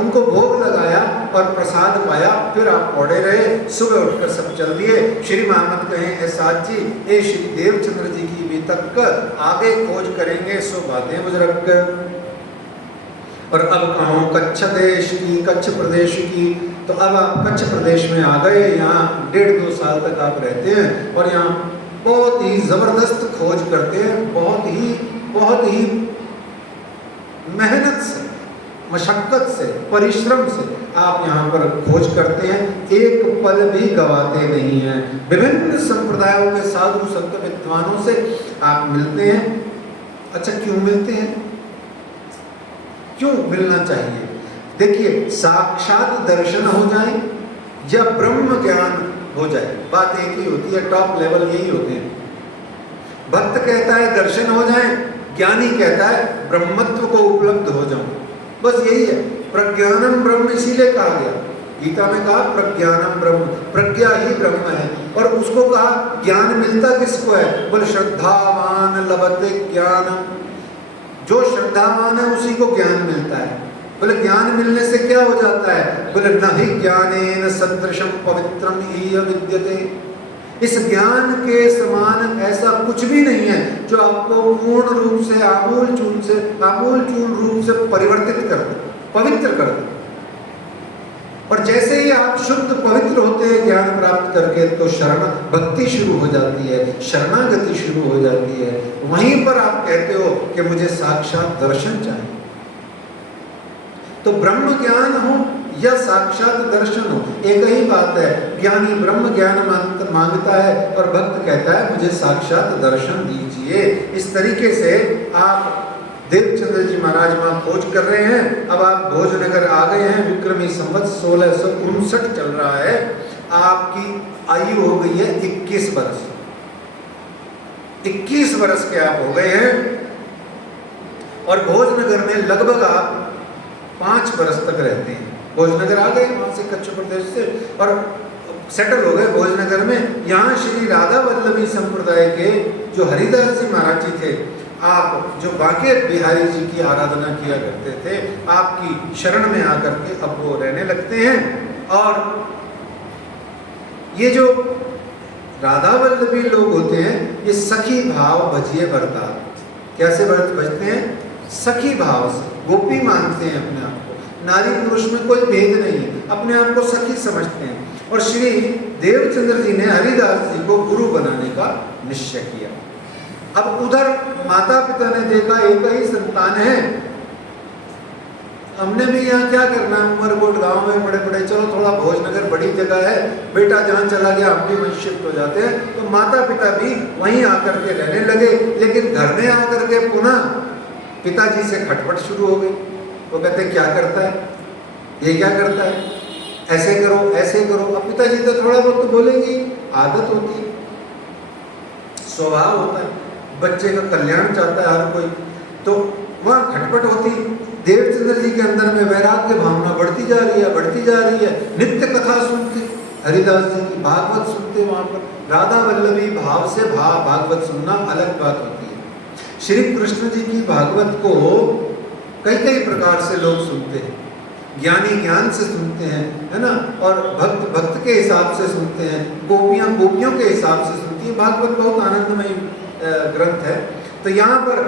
उनको भोग लगाया और प्रसाद पाया, फिर आप पौड़े रहे, सुबह उठकर सब चल दिए। श्री महामत कहें एसाद जी, ए श्री देवचंद्र जी की भी तक आगे खोज करेंगे सो बातें बुजुर्ग। और अब कहो कच्छ देश की, कच्छ प्रदेश की, तो अब आप कच्छ प्रदेश में आ गए। यहाँ 1.5-2 साल तक आप रहते हैं और यहाँ बहुत ही जबरदस्त खोज करते हैं, बहुत ही मेहनत से, मशक्कत से, परिश्रम से आप यहाँ पर खोज करते हैं, एक पल भी गवाते नहीं हैं। विभिन्न संप्रदायों के साधु संत विद्वानों से आप मिलते हैं। अच्छा, क्यों मिलते हैं, क्यों मिलना चाहिए? देखिए, साक्षात दर्शन हो जाए या ब्रह्म ज्ञान हो जाए, बात एक ही होती है, टॉप लेवल यही होते हैं। भक्त कहता है दर्शन हो जाए, ज्ञानी कहता है ब्रह्मत्व को उपलब्ध हो जाऊं, बस यही है। प्रज्ञानम ब्रह्म इसीलिए कहा गया, गीता में कहा प्रज्ञानम ब्रह्म, प्रज्ञा ही ब्रह्म है। और उसको कहा ज्ञान मिलता किसको है, बोले श्रद्धावान लभते ज्ञानम, जो श्रद्धावान है उसी को ज्ञान मिलता है। बोले ज्ञान मिलने से क्या हो जाता है, बोले न ही ज्ञानेन सदृशम पवित्रम ईय विद्यते, इस ज्ञान के समान ऐसा कुछ भी नहीं है जो आपको पूर्ण रूप से आमूल चूल रूप से परिवर्तित कर दे, पवित्र कर दे। और जैसे ही आप शुद्ध पवित्र होते हैं ज्ञान प्राप्त करके, तो शरण भक्ति शुरू हो जाती है, शरणागति शुरू हो जाती है। वहीं पर आप कहते हो कि मुझे साक्षात दर्शन चाहिए। तो ब्रह्म ज्ञान हो या साक्षात दर्शन हो, एक ही बात है। ज्ञानी ब्रह्म ज्ञान मांगता है और भक्त कहता है मुझे साक्षात दर्शन दीजिए। इस तरीके से आप देवचंद्र जी महाराज वहां खोज कर रहे हैं। अब आप भोजनगर आ गए हैं, विक्रमी संवत 1659 चल रहा है। आपकी आयु हो गई है 21 वर्ष, 21 वर्ष के आप हो गए हैं। और भोजनगर में लगभग आप 5 वर्ष तक रहते हैं। भोजनगर आ गए वहां से, कच्छ प्रदेश से, और सेटल हो गए भोजनगर में। यहाँ श्री राधा वल्लभी संप्रदाय के जो हरिदास जी महाराज जी थे, आप जो बांके बिहारी जी की आराधना किया करते थे, आपकी शरण में आकर के अब वो रहने लगते हैं। और ये जो राधा वल्लभी लोग होते हैं, ये सखी भाव भजिए बरता। कैसे बजते हैं? सखी भाव से, गोपी मानते हैं अपने आप को, नारी पुरुष में कोई भेद नहीं है, अपने आप को सखी समझते हैं। और श्री देवचंद्र जी ने हरिदास जी को गुरु बनाने का निश्चय किया। अब उधर माता पिता ने देखा एक ही संतान है, हमने भी यहाँ क्या करना, उमरकोट गांव में पड़े पड़े, चलो थोड़ा भोजनगर बड़ी जगह है, बेटा जहाँ चला गया हम भी वहीं शिफ्ट हो जाते हैं। तो माता पिता भी वहीं आकर के रहने लगे। लेकिन घर में आकर के पुनः पिताजी से खटपट शुरू हो गई। वो कहते क्या करता है ये, क्या करता है, ऐसे करो ऐसे करो। अब पिताजी तो थोड़ा बहुत तो बोलेंगे, आदत होती है, स्वभाव होता है, बच्चे का कल्याण चाहता है हर कोई, तो वहाँ खटपट होती। देवचंद्र जी के अंदर में वैराग्य भावना बढ़ती जा रही है, बढ़ती जा रही है। नित्य कथा सुनते, हरिदास जी की भागवत सुनते, वहाँ पर राधा वल्लभी भाव से भागवत सुनना अलग बात होती है। श्री कृष्ण जी की भागवत को कई कई प्रकार से लोग सुनते हैं। ज्ञानी ज्ञान से सुनते हैं, है ना, और भक्त भक्त के हिसाब से सुनते हैं, गोपियाँ गोपियों के हिसाब से सुनती हैं। भागवत बहुत आनंदमय ग्रंथ है। तो यहाँ पर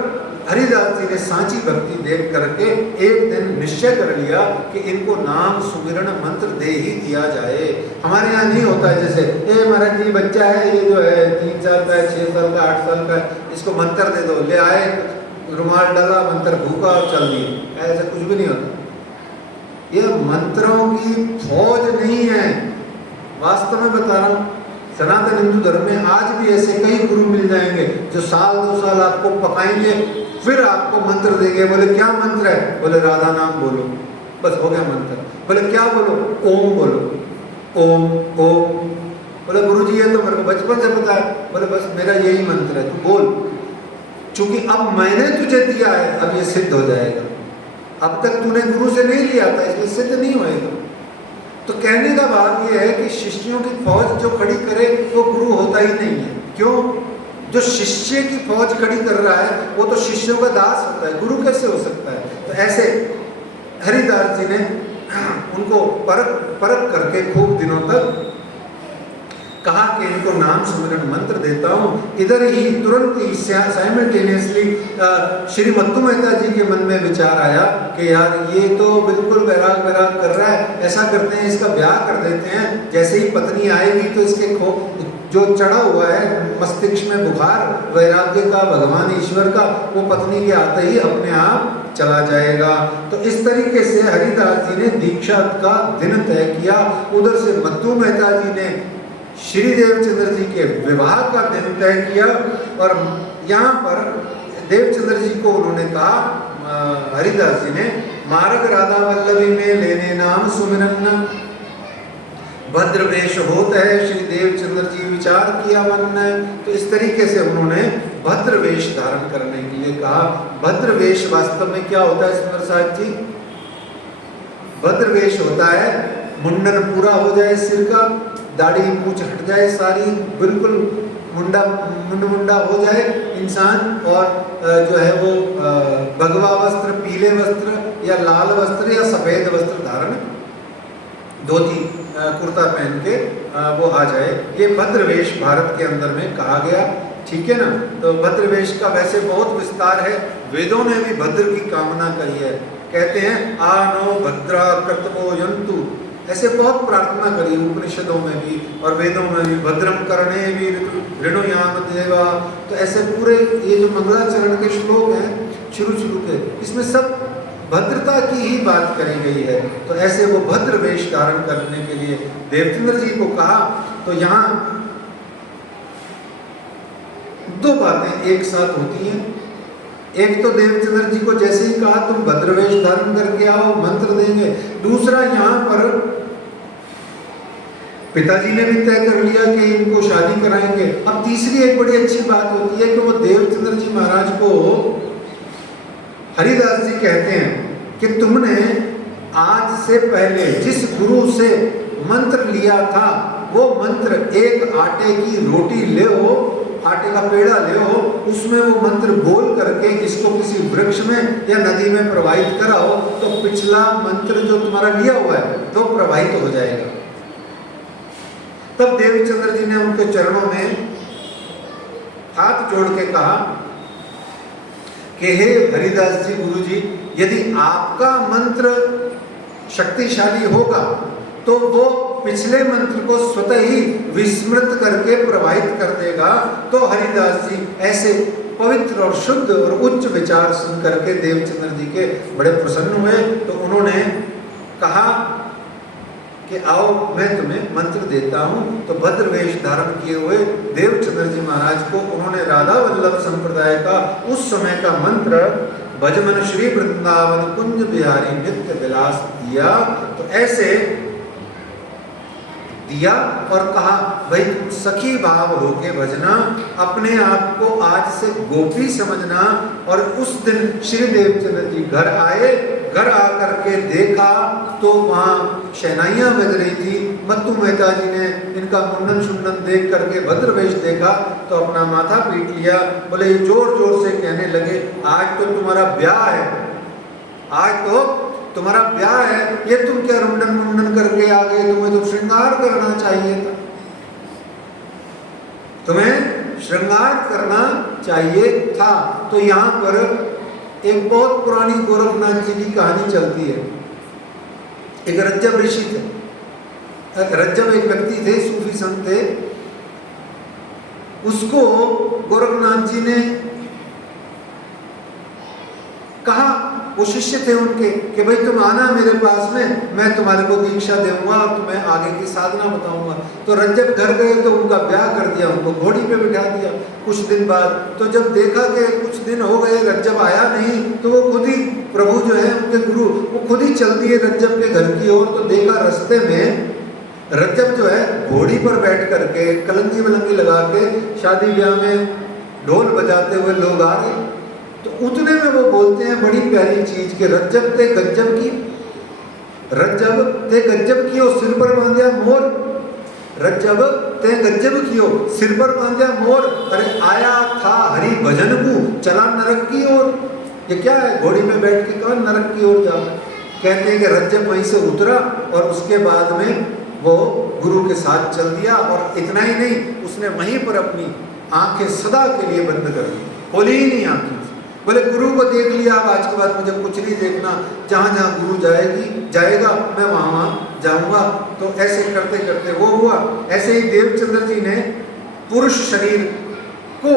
हरिदास जी ने सांची भक्ति देख करके एक दिन निश्चय कर लिया कि इनको नाम सुमिरन मंत्र दे ही दिया जाए। हमारे यहाँ नहीं होता है जैसे ये महाराज जी बच्चा है, ये जो है 3 साल का है, 6 साल का, 8 साल का है, इसको मंत्र दे दो, ले आए, रुमाल डाला, मंत्र भूखा और चल दिए। ऐसा कुछ भी नहीं होता। यह मंत्रों की फौज नहीं है, वास्तव में बता रहा हूँ। सनातन हिंदू धर्म में आज भी ऐसे कई गुरु मिल जाएंगे जो 1-2 साल आपको पकाएंगे, फिर आपको मंत्र देंगे। बोले क्या मंत्र है? बोले राधा नाम बोलो, बस हो गया मंत्र। बोले क्या बोलो? ओम बोलो, ओम ओम। बोले गुरुजी ये तो मेरे को बचपन से पता है। बोले बस मेरा यही मंत्र है, तू बोल, क्योंकि अब मैंने तुझे दिया है, अब ये सिद्ध हो जाएगा। अब तक तूने गुरु से नहीं लिया था, इसलिए सिद्ध नहीं होएगा। तो कहने का भाव ये है कि शिष्यों की फौज जो खड़ी करे वो गुरु होता ही नहीं है। क्यों? जो शिष्य की फौज खड़ी कर रहा है वो तो शिष्यों का दास होता है, गुरु कैसे हो सकता है? तो ऐसे हरिदास जी ने उनको परख करके खूब दिनों तक कहा कि इनको नाम सुमिरन मंत्र देता हूँ। इधर ही तुरंत ही साइमल्टेनियसली श्री मत्तू मेहता जी के मन में विचार आया कि यार ये तो बिल्कुल वैराग कर रहा है, ऐसा करते हैं इसका ब्याह कर देते हैं। जैसे ही पत्नी आएगी तो इसके जो चढ़ा हुआ है मस्तिष्क में बुखार वैराग्य का, भगवान ईश्वर का, वो पत्नी के आते ही अपने आप चला जाएगा। तो इस तरीके से हरिदास जी ने दीक्षा का दिन तय किया। उधर से मत्तू मेहता जी ने श्री देवचंद्र जी के विवाह का दिन तय किया। और यहाँ पर देवचंद्र जी को उन्होंने कहा, हरिदास जी ने, मार्ग राधा वल्लभी में लेने नाम सुमिरन, भद्र वेश होत है श्री देवचंद्र जी विचार किया मन ने। तो इस तरीके से उन्होंने भद्र वेश धारण करने के लिए कहा। भद्र वेश वास्तव में क्या होता है सुंदर साहब जी? भद्र वेश होता है मुंडन पूरा हो जाए सिर का, दाढ़ी मूछ हट जाए सारी, बिल्कुल मुंडा हो जाए इंसान, और जो है वो भगवा वस्त्र, पीले वस्त्र या लाल वस्त्र या सफ़ेद वस्त्र धारण, धोती कुर्ता पहन के वो आ जाए। ये भद्रवेश भारत के अंदर में कहा गया, ठीक है ना। तो भद्रवेश का वैसे बहुत विस्तार है, वेदों ने भी भद्र की कामना करी है। कहते हैं आनो भद्रा कर्तवो यंतु, ऐसे बहुत प्रार्थना करी उपनिषदों में भी और वेदों में भी। भद्रम करणे भी ऋणुयाम देवा, तो ऐसे पूरे ये जो मंगलाचरण के श्लोक हैं शुरू के, इसमें सब भद्रता की ही बात करी गई है। तो ऐसे वो भद्र वेश धारण करने के लिए देवचंद्र जी को कहा। तो यहाँ 2 बातें एक साथ होती हैं। एक तो देवचंद्र जी को जैसे ही कहा तुम भद्रवेश धारण करके आओ, मंत्र देंगे। दूसरा, यहाँ पर पिताजी ने भी तय कर लिया कि इनको शादी कराएंगे। अब तीसरी एक बड़ी अच्छी बात होती है कि वो देवचंद्र जी महाराज को हरिदास जी कहते हैं कि तुमने आज से पहले जिस गुरु से मंत्र लिया था वो मंत्र, एक आटे की रोटी ले हो, आटे का पेड़ा ले हो, उसमें वो मंत्र बोल करके इसको किसी वृक्ष में या नदी में प्रवाहित कराओ, तो पिछला मंत्र जो तुम्हारा लिया हुआ है तो प्रवाहित हो जाएगा। तब देवचंद्र जी ने उनके चरणों में हाथ जोड़ के कहा कि हे हरिदास जी गुरु जी, यदि आपका मंत्र शक्तिशाली होगा तो वो पिछले मंत्र को स्वतः ही विस्मृत करके प्रवाहित कर देगा। तो हरिदास जी ऐसे पवित्र और शुद्ध और उच्च विचार सुन करके देवचंद्र जी के बड़े प्रसन्न हुए। तो उन्होंने कहा कि आओ मैं तुम्हें मंत्र देता हूँ। तो भद्रवेश धारण किए हुए देवचंद्र जी महाराज को उन्होंने राधा वल्लभ संप्रदाय का उस समय का मंत्र भजमन श्री वृंदावन कुंज बिहारी नित्य विलास दिया। तो ऐसे दिया और कहा भाई तुम सखी भाव होके भजना, अपने आप को आज से गोपी समझना। और उस दिन श्री देवचंद्र जी घर आए घर आकर के देखा तो वहाँ शहनाइयाँ बज रही थी। मत्तू मेहता जी ने इनका मुंडन शुंडन देख करके भद्रवेश देखा तो अपना माथा पीट लिया। बोले ये जोर जोर से कहने लगे, आज तो तुम्हारा ब्याह है, आज तो तुम्हारा ब्याह है, ये तुम क्या रुंडन मुंडन करके आ गए, तुम्हें तो श्रृंगार करना चाहिए था, तुम्हें श्रृंगार करना चाहिए था। तो यहाँ पर एक बहुत पुरानी गोरखनाथ जी की कहानी चलती है। एक रज्जब ऋषि थे, रज्जब एक व्यक्ति थे, सूफी संत थे। उसको गोरखनाथ जी ने कहा, वो शिष्य थे उनके, कि भाई तुम आना मेरे पास में, मैं तुम्हारे को दीक्षा दूंगा और तुम्हें आगे की साधना बताऊंगा। तो रज्जब घर गए तो उनका ब्याह कर दिया, उनको घोड़ी पे बिठा दिया। कुछ दिन बाद तो जब देखा कि कुछ दिन हो गए रज्जब आया नहीं, तो वो खुद ही प्रभु जो है उनके गुरु, वो खुद ही चल दिए रज्जब के घर की ओर। तो देखा रास्ते में रज्जब जो है घोड़ी पर बैठ करके कलंगी वलंगी लगा के शादी ब्याह में ढोल बजाते हुए लोग आ रहे। तो उतने में वो बोलते हैं बड़ी प्यारी चीज के, रज्जब ते गज्जब की, रज्जब ते गज्जब कियो सिर पर बांध्या मोर, रज्जब ते गज्जब कियो सिर पर बांध्या मोर, अरे आया था हरि भजन को चला नरक की ओर। ये क्या है, घोड़ी में बैठ के कौन नरक की ओर जा रहा है। कहते हैं कि रज्जब वहीं से उतरा और उसके बाद में वो गुरु के साथ चल दिया। और इतना ही नहीं, उसने वहीं पर अपनी आंखें सदा के लिए बंद कर दी, खोली ही नहीं आंखें। बोले गुरु को देख लिया, अब आज के बाद मुझे कुछ नहीं देखना, जहाँ जहाँ गुरु जाएगा मैं वहाँ वहाँ जाऊँगा। तो ऐसे करते करते वो हुआ। ऐसे ही देवचंद्र जी ने पुरुष शरीर को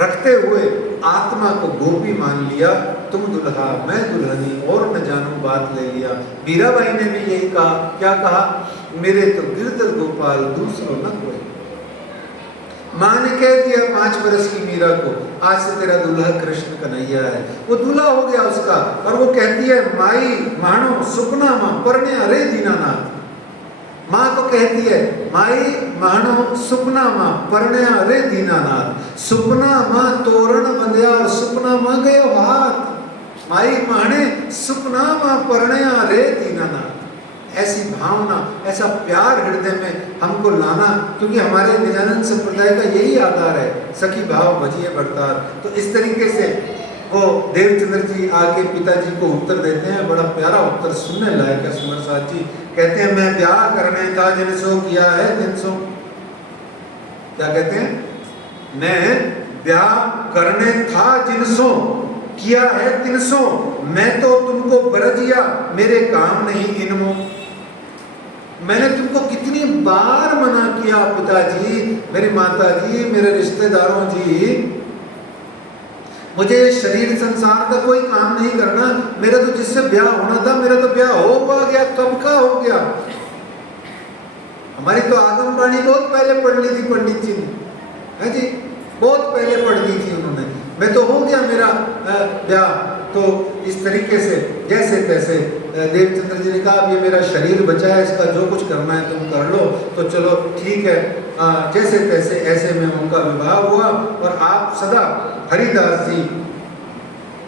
रखते हुए आत्मा को गोपी मान लिया। तुम दुल्हा मैं दुल्हनी और न जानू बात ले लिया। मीराबाई ने भी यही कहा, क्या कहा, मेरे तो गिरधर गोपाल दूसरों न कोई। माँ ने कह दिया 5 वर्ष की मीरा को, आज से तेरा दूल्हा कृष्ण कन्हैया है। वो दूल्हा हो गया उसका। और वो कहती है, माई मानो सुपना माँ परने अरे दीनानाथ। माँ को कहती है, माई मानो सुपना माँ परने अरे दीनानाथ। सुपना माँ तोरण बंध्या और सुपना माँ गयो हाथ। माई माने सुपना माँ परने अरे दीनानाथ। ऐसी भावना, ऐसा प्यार हृदय में हमको लाना, क्योंकि हमारे निजानंद संप्रदाय का यही आधार है, सखी भाव भजिए बरतार। तो इस तरीके से वो देवचंद्र जी आके पिताजी को उत्तर देते हैं। बड़ा प्यारा उत्तर, सुनने लायक है। सुमर साथ जी कहते हैं, मैं ब्याह करने था जिनसो किया है जिनसो। क्या कहते हैं, मैं ब्याह करने था जिनसो किया है तिनसो, मैं तो तुमको बरजिया मेरे काम नहीं इनमो। मैंने तुमको कितनी बार मना किया पिताजी, मेरी माता जी, मेरे रिश्तेदारों जी, मुझे शरीर संसार का कोई काम नहीं करना। मेरा तो जिससे ब्याह होना था, मेरा तो ब्याह हो गया, कब का हो गया। हमारी तो आगमवाणी बहुत पहले पढ़ ली थी पंडित जी ने, है जी, बहुत पहले पढ़ ली थी उन्होंने। मैं तो हो गया मेरा ब्याह। तो इस तरीके से जैसे तैसे देवचंद्र जी ने कहा, अब ये मेरा शरीर बचा है, इसका जो कुछ करना है तुम कर लो। तो चलो ठीक है, जैसे तैसे ऐसे में उनका विवाह हुआ। और आप सदा हरिदास जी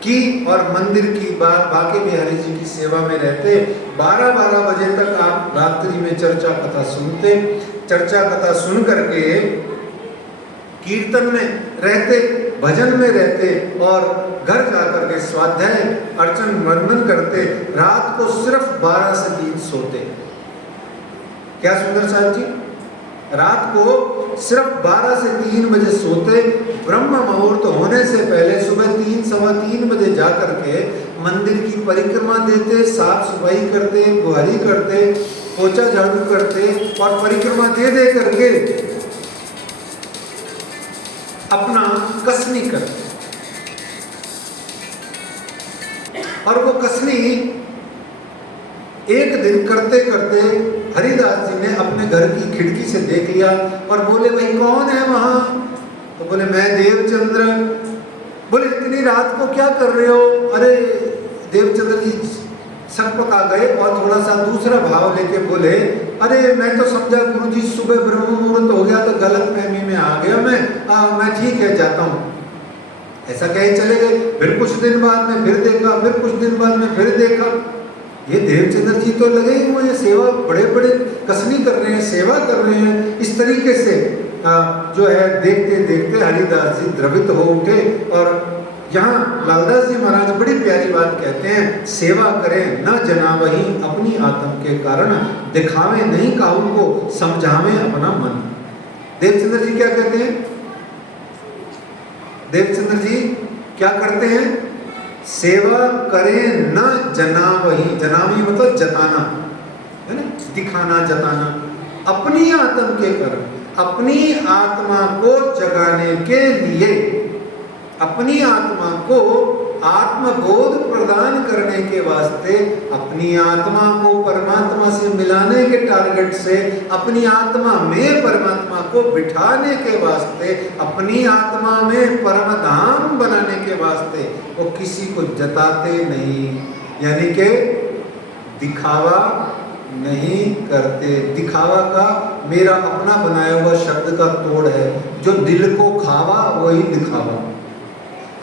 की और मंदिर की बाके बिहारी जी की सेवा में रहते। 12-12 बजे तक आप रात्रि में चर्चा कथा सुनते। चर्चा कथा सुन करके कीर्तन में रहते, भजन में रहते और घर जाकर के स्वाध्याय अर्चन वंदन करते। रात को सिर्फ 12 से 3 सोते। क्या सुंदर साहब जी, रात को सिर्फ 12 से 3 बजे सोते। ब्रह्म मुहूर्त होने से पहले सुबह 3 सवा 3 बजे जा करके मंदिर की परिक्रमा देते, साफ सफाई करते, बुहारी करते, पोछा झाड़ू करते और परिक्रमा दे करके अपना कसनी करते। और वो कसनी एक दिन करते करते हरिदास जी ने अपने घर की खिड़की से देख लिया और बोले, भाई कौन है वहां? तो बोले, मैं देवचंद्र। बोले, इतनी रात को क्या कर रहे हो? अरे देवचंद्र जी सकपका गए और थोड़ा सा दूसरा भाव लेके बोले, अरे मैं तो समझा गुरुजी सुबह ब्रह्म मुहूर्त हो गया तो गलत फहमी में आ गया मैं ठीक है जाता हूँ। ऐसा कहीं चले गए, फिर कुछ दिन बाद में फिर देखा, फिर कुछ दिन बाद में फिर देखा। ये देवचंद्र जी तो लगे हुए हैं सेवा, बड़े बड़े कसनी कर रहे हैं, सेवा कर रहे हैं। इस तरीके से जो है देखते देखते हरिदास जी द्रवित हो उठे। और यहाँ लालदास जी महाराज बड़ी प्यारी बात कहते हैं, सेवा करें न जनावही अपनी आत्म के कारण, दिखावे नहीं काहू को समझावे अपना मन। देवचंद्र जी क्या कहते हैं? देवचंद्र जी क्या करते हैं? सेवा करें न जनावही, जनावही मतलब जताना है ना, दिखाना जताना, अपनी आत्म के कारण, अपनी आत्मा को जगाने के लिए, अपनी आत्मा को आत्मबोध प्रदान करने के वास्ते, अपनी आत्मा को परमात्मा से मिलाने के टारगेट से, अपनी आत्मा में परमात्मा को बिठाने के वास्ते, अपनी आत्मा में परम धाम बनाने के वास्ते वो किसी को जताते नहीं, यानी कि दिखावा नहीं करते। दिखावा का मेरा अपना बनाया हुआ शब्द का तोड़ है, जो दिल को खावा वही दिखावा।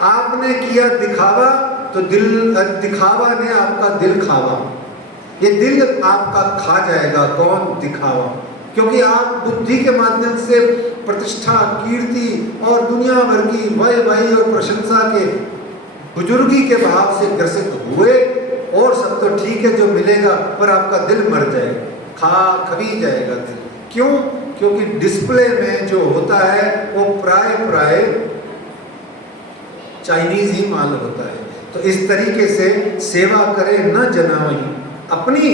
आपने किया दिखावा तो दिखावा ने आपका दिल खावा। ये दिल आपका खा जाएगा। कौन? दिखावा। क्योंकि आप बुद्धि के माध्यम से प्रतिष्ठा, कीर्ति और दुनिया भर की वाह-वाही और प्रशंसा के बुजुर्गी के भाव से ग्रसित हुए, और सब तो ठीक है जो मिलेगा, पर आपका दिल मर जाएगा, खबी जाएगा दिल। क्यों? क्योंकि डिस्प्ले में जो होता है वो प्राय चाइनीज ही माल होता है। तो इस तरीके से सेवा करे न जनावही, अपनी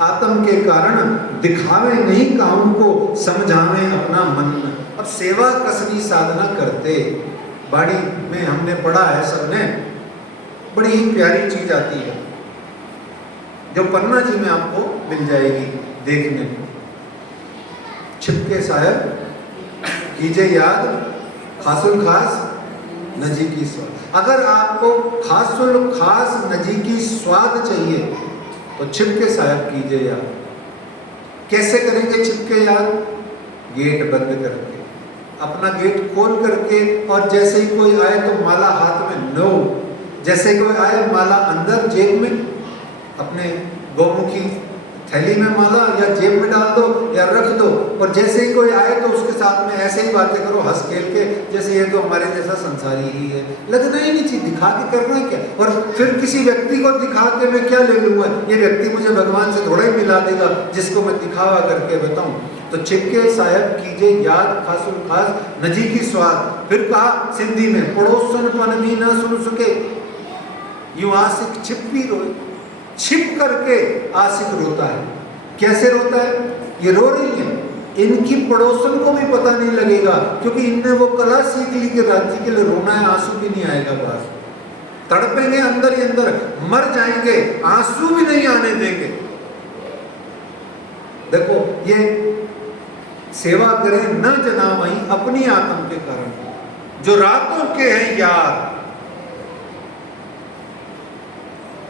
आत्म के कारण दिखावे नहीं काहू को समझावे अपना मन। अब सेवा कसनी साधना करते, बाड़ी में हमने पढ़ा है सबने, बड़ी ही प्यारी चीज आती है जो पन्ना जी में आपको मिल जाएगी देखने को। छिपके साहब कीजिए याद, खासुल खास नजीकी स्वाद। अगर आपको खासुल खास नजीकी स्वाद चाहिए तो छिपके साहब कीजिए याद। कैसे करेंगे छिपके याद? गेट बंद करके, अपना गेट खोल करके, और जैसे ही कोई आए तो माला हाथ में लो, जैसे कोई आए माला अंदर जेब में, अपने गौमुखी थैली में माला या जेब में डाल दो या रख दो, और जैसे ही कोई आए तो उसके साथ में ऐसे ही बातें करो हंस खेल के, जैसे ये तो हमारे जैसा संसारी ही है। लगना ही नहीं चाहिए, दिखा के करना क्या। और फिर किसी व्यक्ति को दिखा के मैं क्या ले लूँगा, ये व्यक्ति मुझे भगवान से थोड़ा ही मिला देगा जिसको मैं दिखावा करके बताऊँ। तो छिपके साहब कीजिए याद, खासुल खास नजीकी स्वाद। फिर कहा सिंधी में, पड़ोसन पन भी न सुन सके, यूं आशिक छिप भी रोए। छिप करके आशिक रोता है। कैसे रोता है? ये रो रही है, इनकी पड़ोसन को भी पता नहीं लगेगा, क्योंकि इनने वो कला सीख ली कि राज्य के लिए रोना है, आंसू भी नहीं आएगा बाहर। तड़पेंगे अंदर ही अंदर, मर जाएंगे, आंसू भी नहीं आने देंगे। देखो ये सेवा करें न जनावही अपनी आत्म के कारण, जो रातों के हैं यार,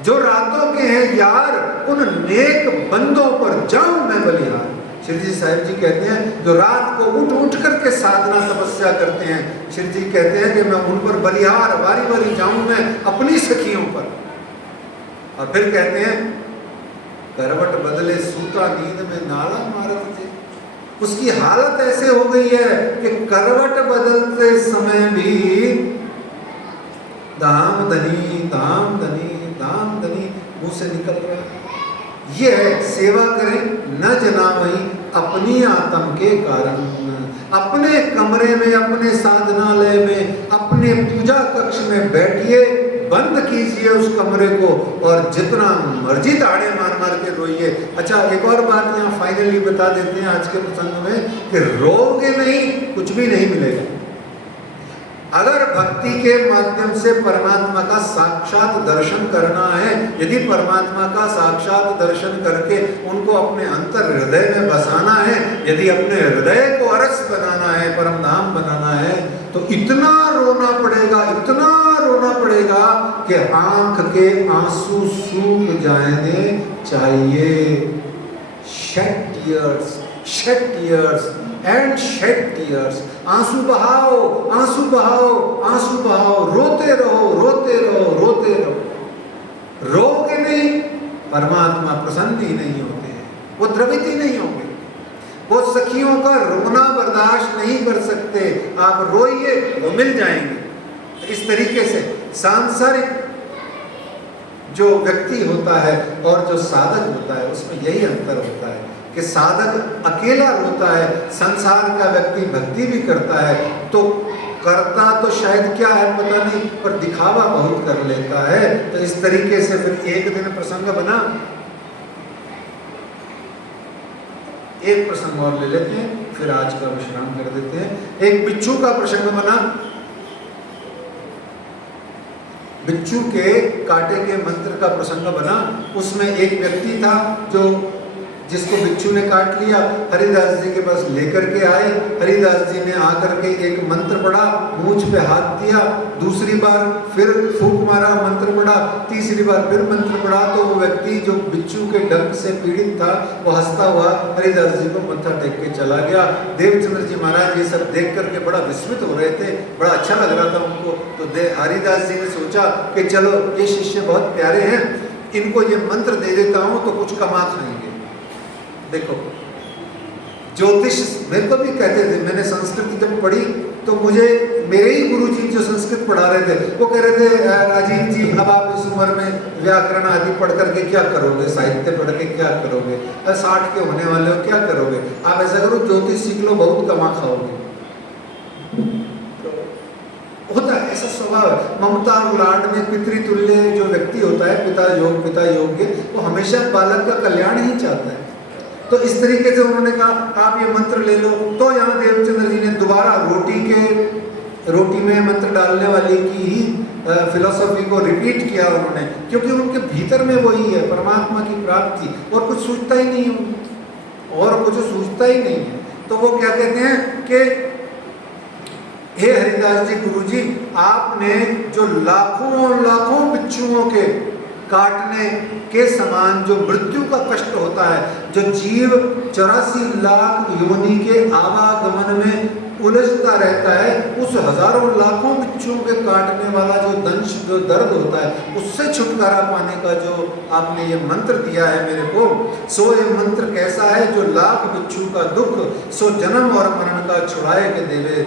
जो रातों के हैं यार, उन नेक बंदों पर जाऊं मैं बलिहार। श्री जी साहिब जी कहते हैं जो रात को उठ उठ करके साधना तपस्या करते हैं, श्री जी कहते हैं कि मैं उन पर बलिहार बारी बारी जाऊं मैं अपनी सखियों पर। और फिर कहते हैं करवट बदले सूता नींद में नाला मारत थे। उसकी हालत ऐसे हो गई है कि करवट बदलते समय भी दाम धनी दाम धनी दाम धनी मुंह से निकल रहा है। ये है सेवा करें न जनावही अपनी आत्म के कारण। अपने कमरे में, अपने साधनालय में, अपने पूजा कक्ष में बैठिए, बंद कीजिए उस कमरे को, और जितना मर्जी ताड़े मार मार के रोइए। अच्छा, एक और बात यहाँ फाइनली बता देते हैं आज के प्रसंग में कि रोगे नहीं, कुछ भी नहीं मिलेगा। अगर भक्ति के माध्यम से परमात्मा का साक्षात दर्शन करना है, यदि परमात्मा का साक्षात दर्शन करके उनको अपने अंतर हृदय में बसाना है, यदि अपने हृदय को अरस बनाना है, परम धाम बनाना है, तो इतना रोना पड़ेगा, इतना रोना पड़ेगा कि आंख के आंसू सूख जाने चाहिए। Shed tears and shed tears. आंसू बहाओ, आंसू बहाओ, आंसू बहाओ, रोते रहो, रोते रहो, रोते रहो। रोगे नहीं, परमात्मा प्रसन्न ही नहीं होते हैं, वो द्रवित ही नहीं होंगे। वो सखियों का रोना बर्दाश्त नहीं कर सकते, आप रोइए वो मिल जाएंगे। इस तरीके से सांसारिक जो व्यक्ति होता है और जो साधक होता है उसमें यही अंतर होता है कि साधक अकेला रोता है, संसार का व्यक्ति भक्ति भी करता है तो करता तो शायद क्या है पता नहीं, पर दिखावा बहुत कर लेता है। तो इस तरीके से फिर एक दिन प्रसंग बना, एक प्रसंग और ले लेते हैं फिर आज का विश्राम कर देते हैं। एक बिच्छू का प्रसंग बना। बिच्छू के कांटे के मंत्र का प्रसंग बना। उसमें एक व्यक्ति था जो जिसको बिच्छू ने काट लिया, हरिदास जी के पास लेकर के आए। हरिदास जी ने आकर के एक मंत्र पढ़ा, मूंछ पे हाथ दिया, दूसरी बार फिर फूंक मारा, मंत्र पढ़ा, तीसरी बार फिर मंत्र पढ़ा। तो वो व्यक्ति जो बिच्छू के डंक से पीड़ित था वो हंसता हुआ हरिदास जी को मत्था टेक के चला गया। देवचंद्र जी महाराज ये सब देख करके बड़ा विस्मित हो रहे थे, बड़ा अच्छा लग रहा था उनको। तो हरिदास जी ने सोचा कि चलो ये शिष्य बहुत प्यारे हैं, इनको ये मंत्र दे देता हूँ तो कुछ कमा खाएंगे। देखो ज्योतिष मेरे को भी कहते थे, मैंने संस्कृत जब पढ़ी तो मुझे मेरे ही गुरुजी जो संस्कृत पढ़ा रहे थे वो कह रहे थे राजीव जी अब आप इस उम्र में व्याकरण आदि पढ़ करके क्या करोगे, साहित्य पढ़ के क्या करोगे, 60 के होने वाले हो क्या करोगे, आप ऐसा करो ज्योतिष सीख लो बहुत कमा खाओगे। होता है ऐसा स्वभाव है। ममता और लाड में पितृतुल्य जो व्यक्ति होता है, पिता योग्य, वो हमेशा बालक का कल्याण ही चाहता है। तो इस तरीके से उन्होंने कहा आप ये मंत्र ले लो। तो यहाँ देवचंद्र जी ने दोबारा रोटी में मंत्र डालने वाली की ही फिलॉसफी को रिपीट किया उन्होंने, क्योंकि उनके भीतर में वही है परमात्मा की प्राप्ति, और कुछ सूझता ही नहीं है, और कुछ सूझता ही नहीं है। तो वो क्या कहते हैं कि हे हरिदास जी गुरुजी, आपने जो लाखों बिच्छुओं के काटने के समान जो मृत्यु का कष्ट होता है, जो जीव 84 लाख योनि के आवागमन में उलझता रहता है, उस हजारों लाखों बिच्छुओं के काटने वाला जो दंश जो दर्द होता है उससे छुटकारा पाने का जो आपने ये मंत्र दिया है मेरे को, सो ये मंत्र कैसा है जो लाख बिच्छू का दुख सो जन्म और मरण का छुड़ाए के देवे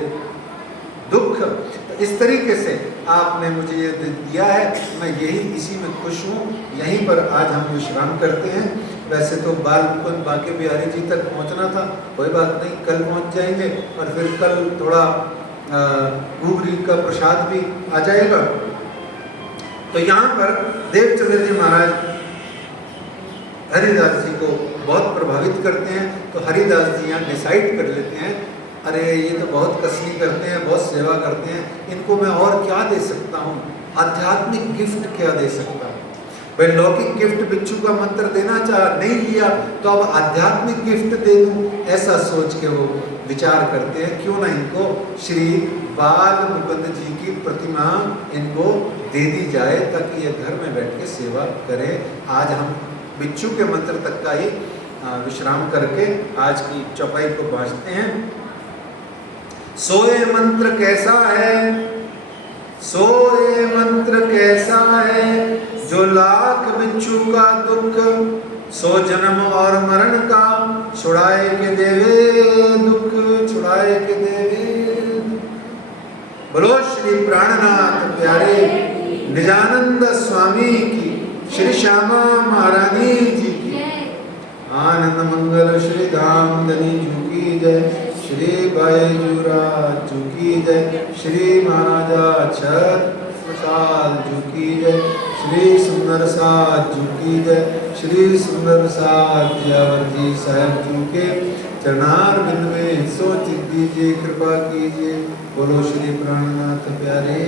दुख। तो इस तरीके से आपने मुझे ये दिया है, मैं यही इसी में खुश हूँ। यहीं पर आज हम विश्राम करते हैं। वैसे तो बालकुंज बांके बिहारी जी तक पहुँचना था, कोई बात नहीं, कल पहुँच जाएंगे और फिर कल थोड़ा गुगरी का प्रसाद भी आ जाएगा। तो यहाँ पर देवचंद्र जी महाराज हरिदास जी को बहुत प्रभावित करते हैं। तो हरिदास जी यहाँ डिसाइड कर लेते हैं, अरे ये तो बहुत कसनी करते हैं, बहुत सेवा करते हैं, इनको मैं और क्या दे सकता हूँ, आध्यात्मिक गिफ्ट क्या दे सकता हूँ। भाई लौकिक गिफ्ट बिच्छू का मंत्र देना नहीं लिया तो अब आध्यात्मिक गिफ्ट दे दूँ, ऐसा सोच के वो विचार करते हैं क्यों ना इनको श्री बाल मुकुंद जी की प्रतिमा इनको दे दी जाए ताकि ये घर में बैठ के सेवा करें। आज हम बिच्छू के मंत्र तक का ही विश्राम करके आज की चौपाई को बांटते हैं। सोए मंत्र कैसा है, सोए मंत्र कैसा है जो लाख बिच्छू का दुख सो जन्म और मरण का छुड़ाए के देवे दुख, छुड़ाए के देवे। बोलो श्री प्राणनाथ प्यारे निजानंद स्वामी की, श्री श्यामा महारानी जी की, आनंद मंगल श्री धाम धनी जी की जय, श्री बैजूराज जी की जय, श्री महाराजा छत्रसाल जी की जय, श्री सुंदर साज जी की जय, श्री सुंदर साज जियावर साहब जी के चरणारविंद में सोच दीजिए, कृपा कीजिए। बोलो श्री प्राणनाथ प्यारे।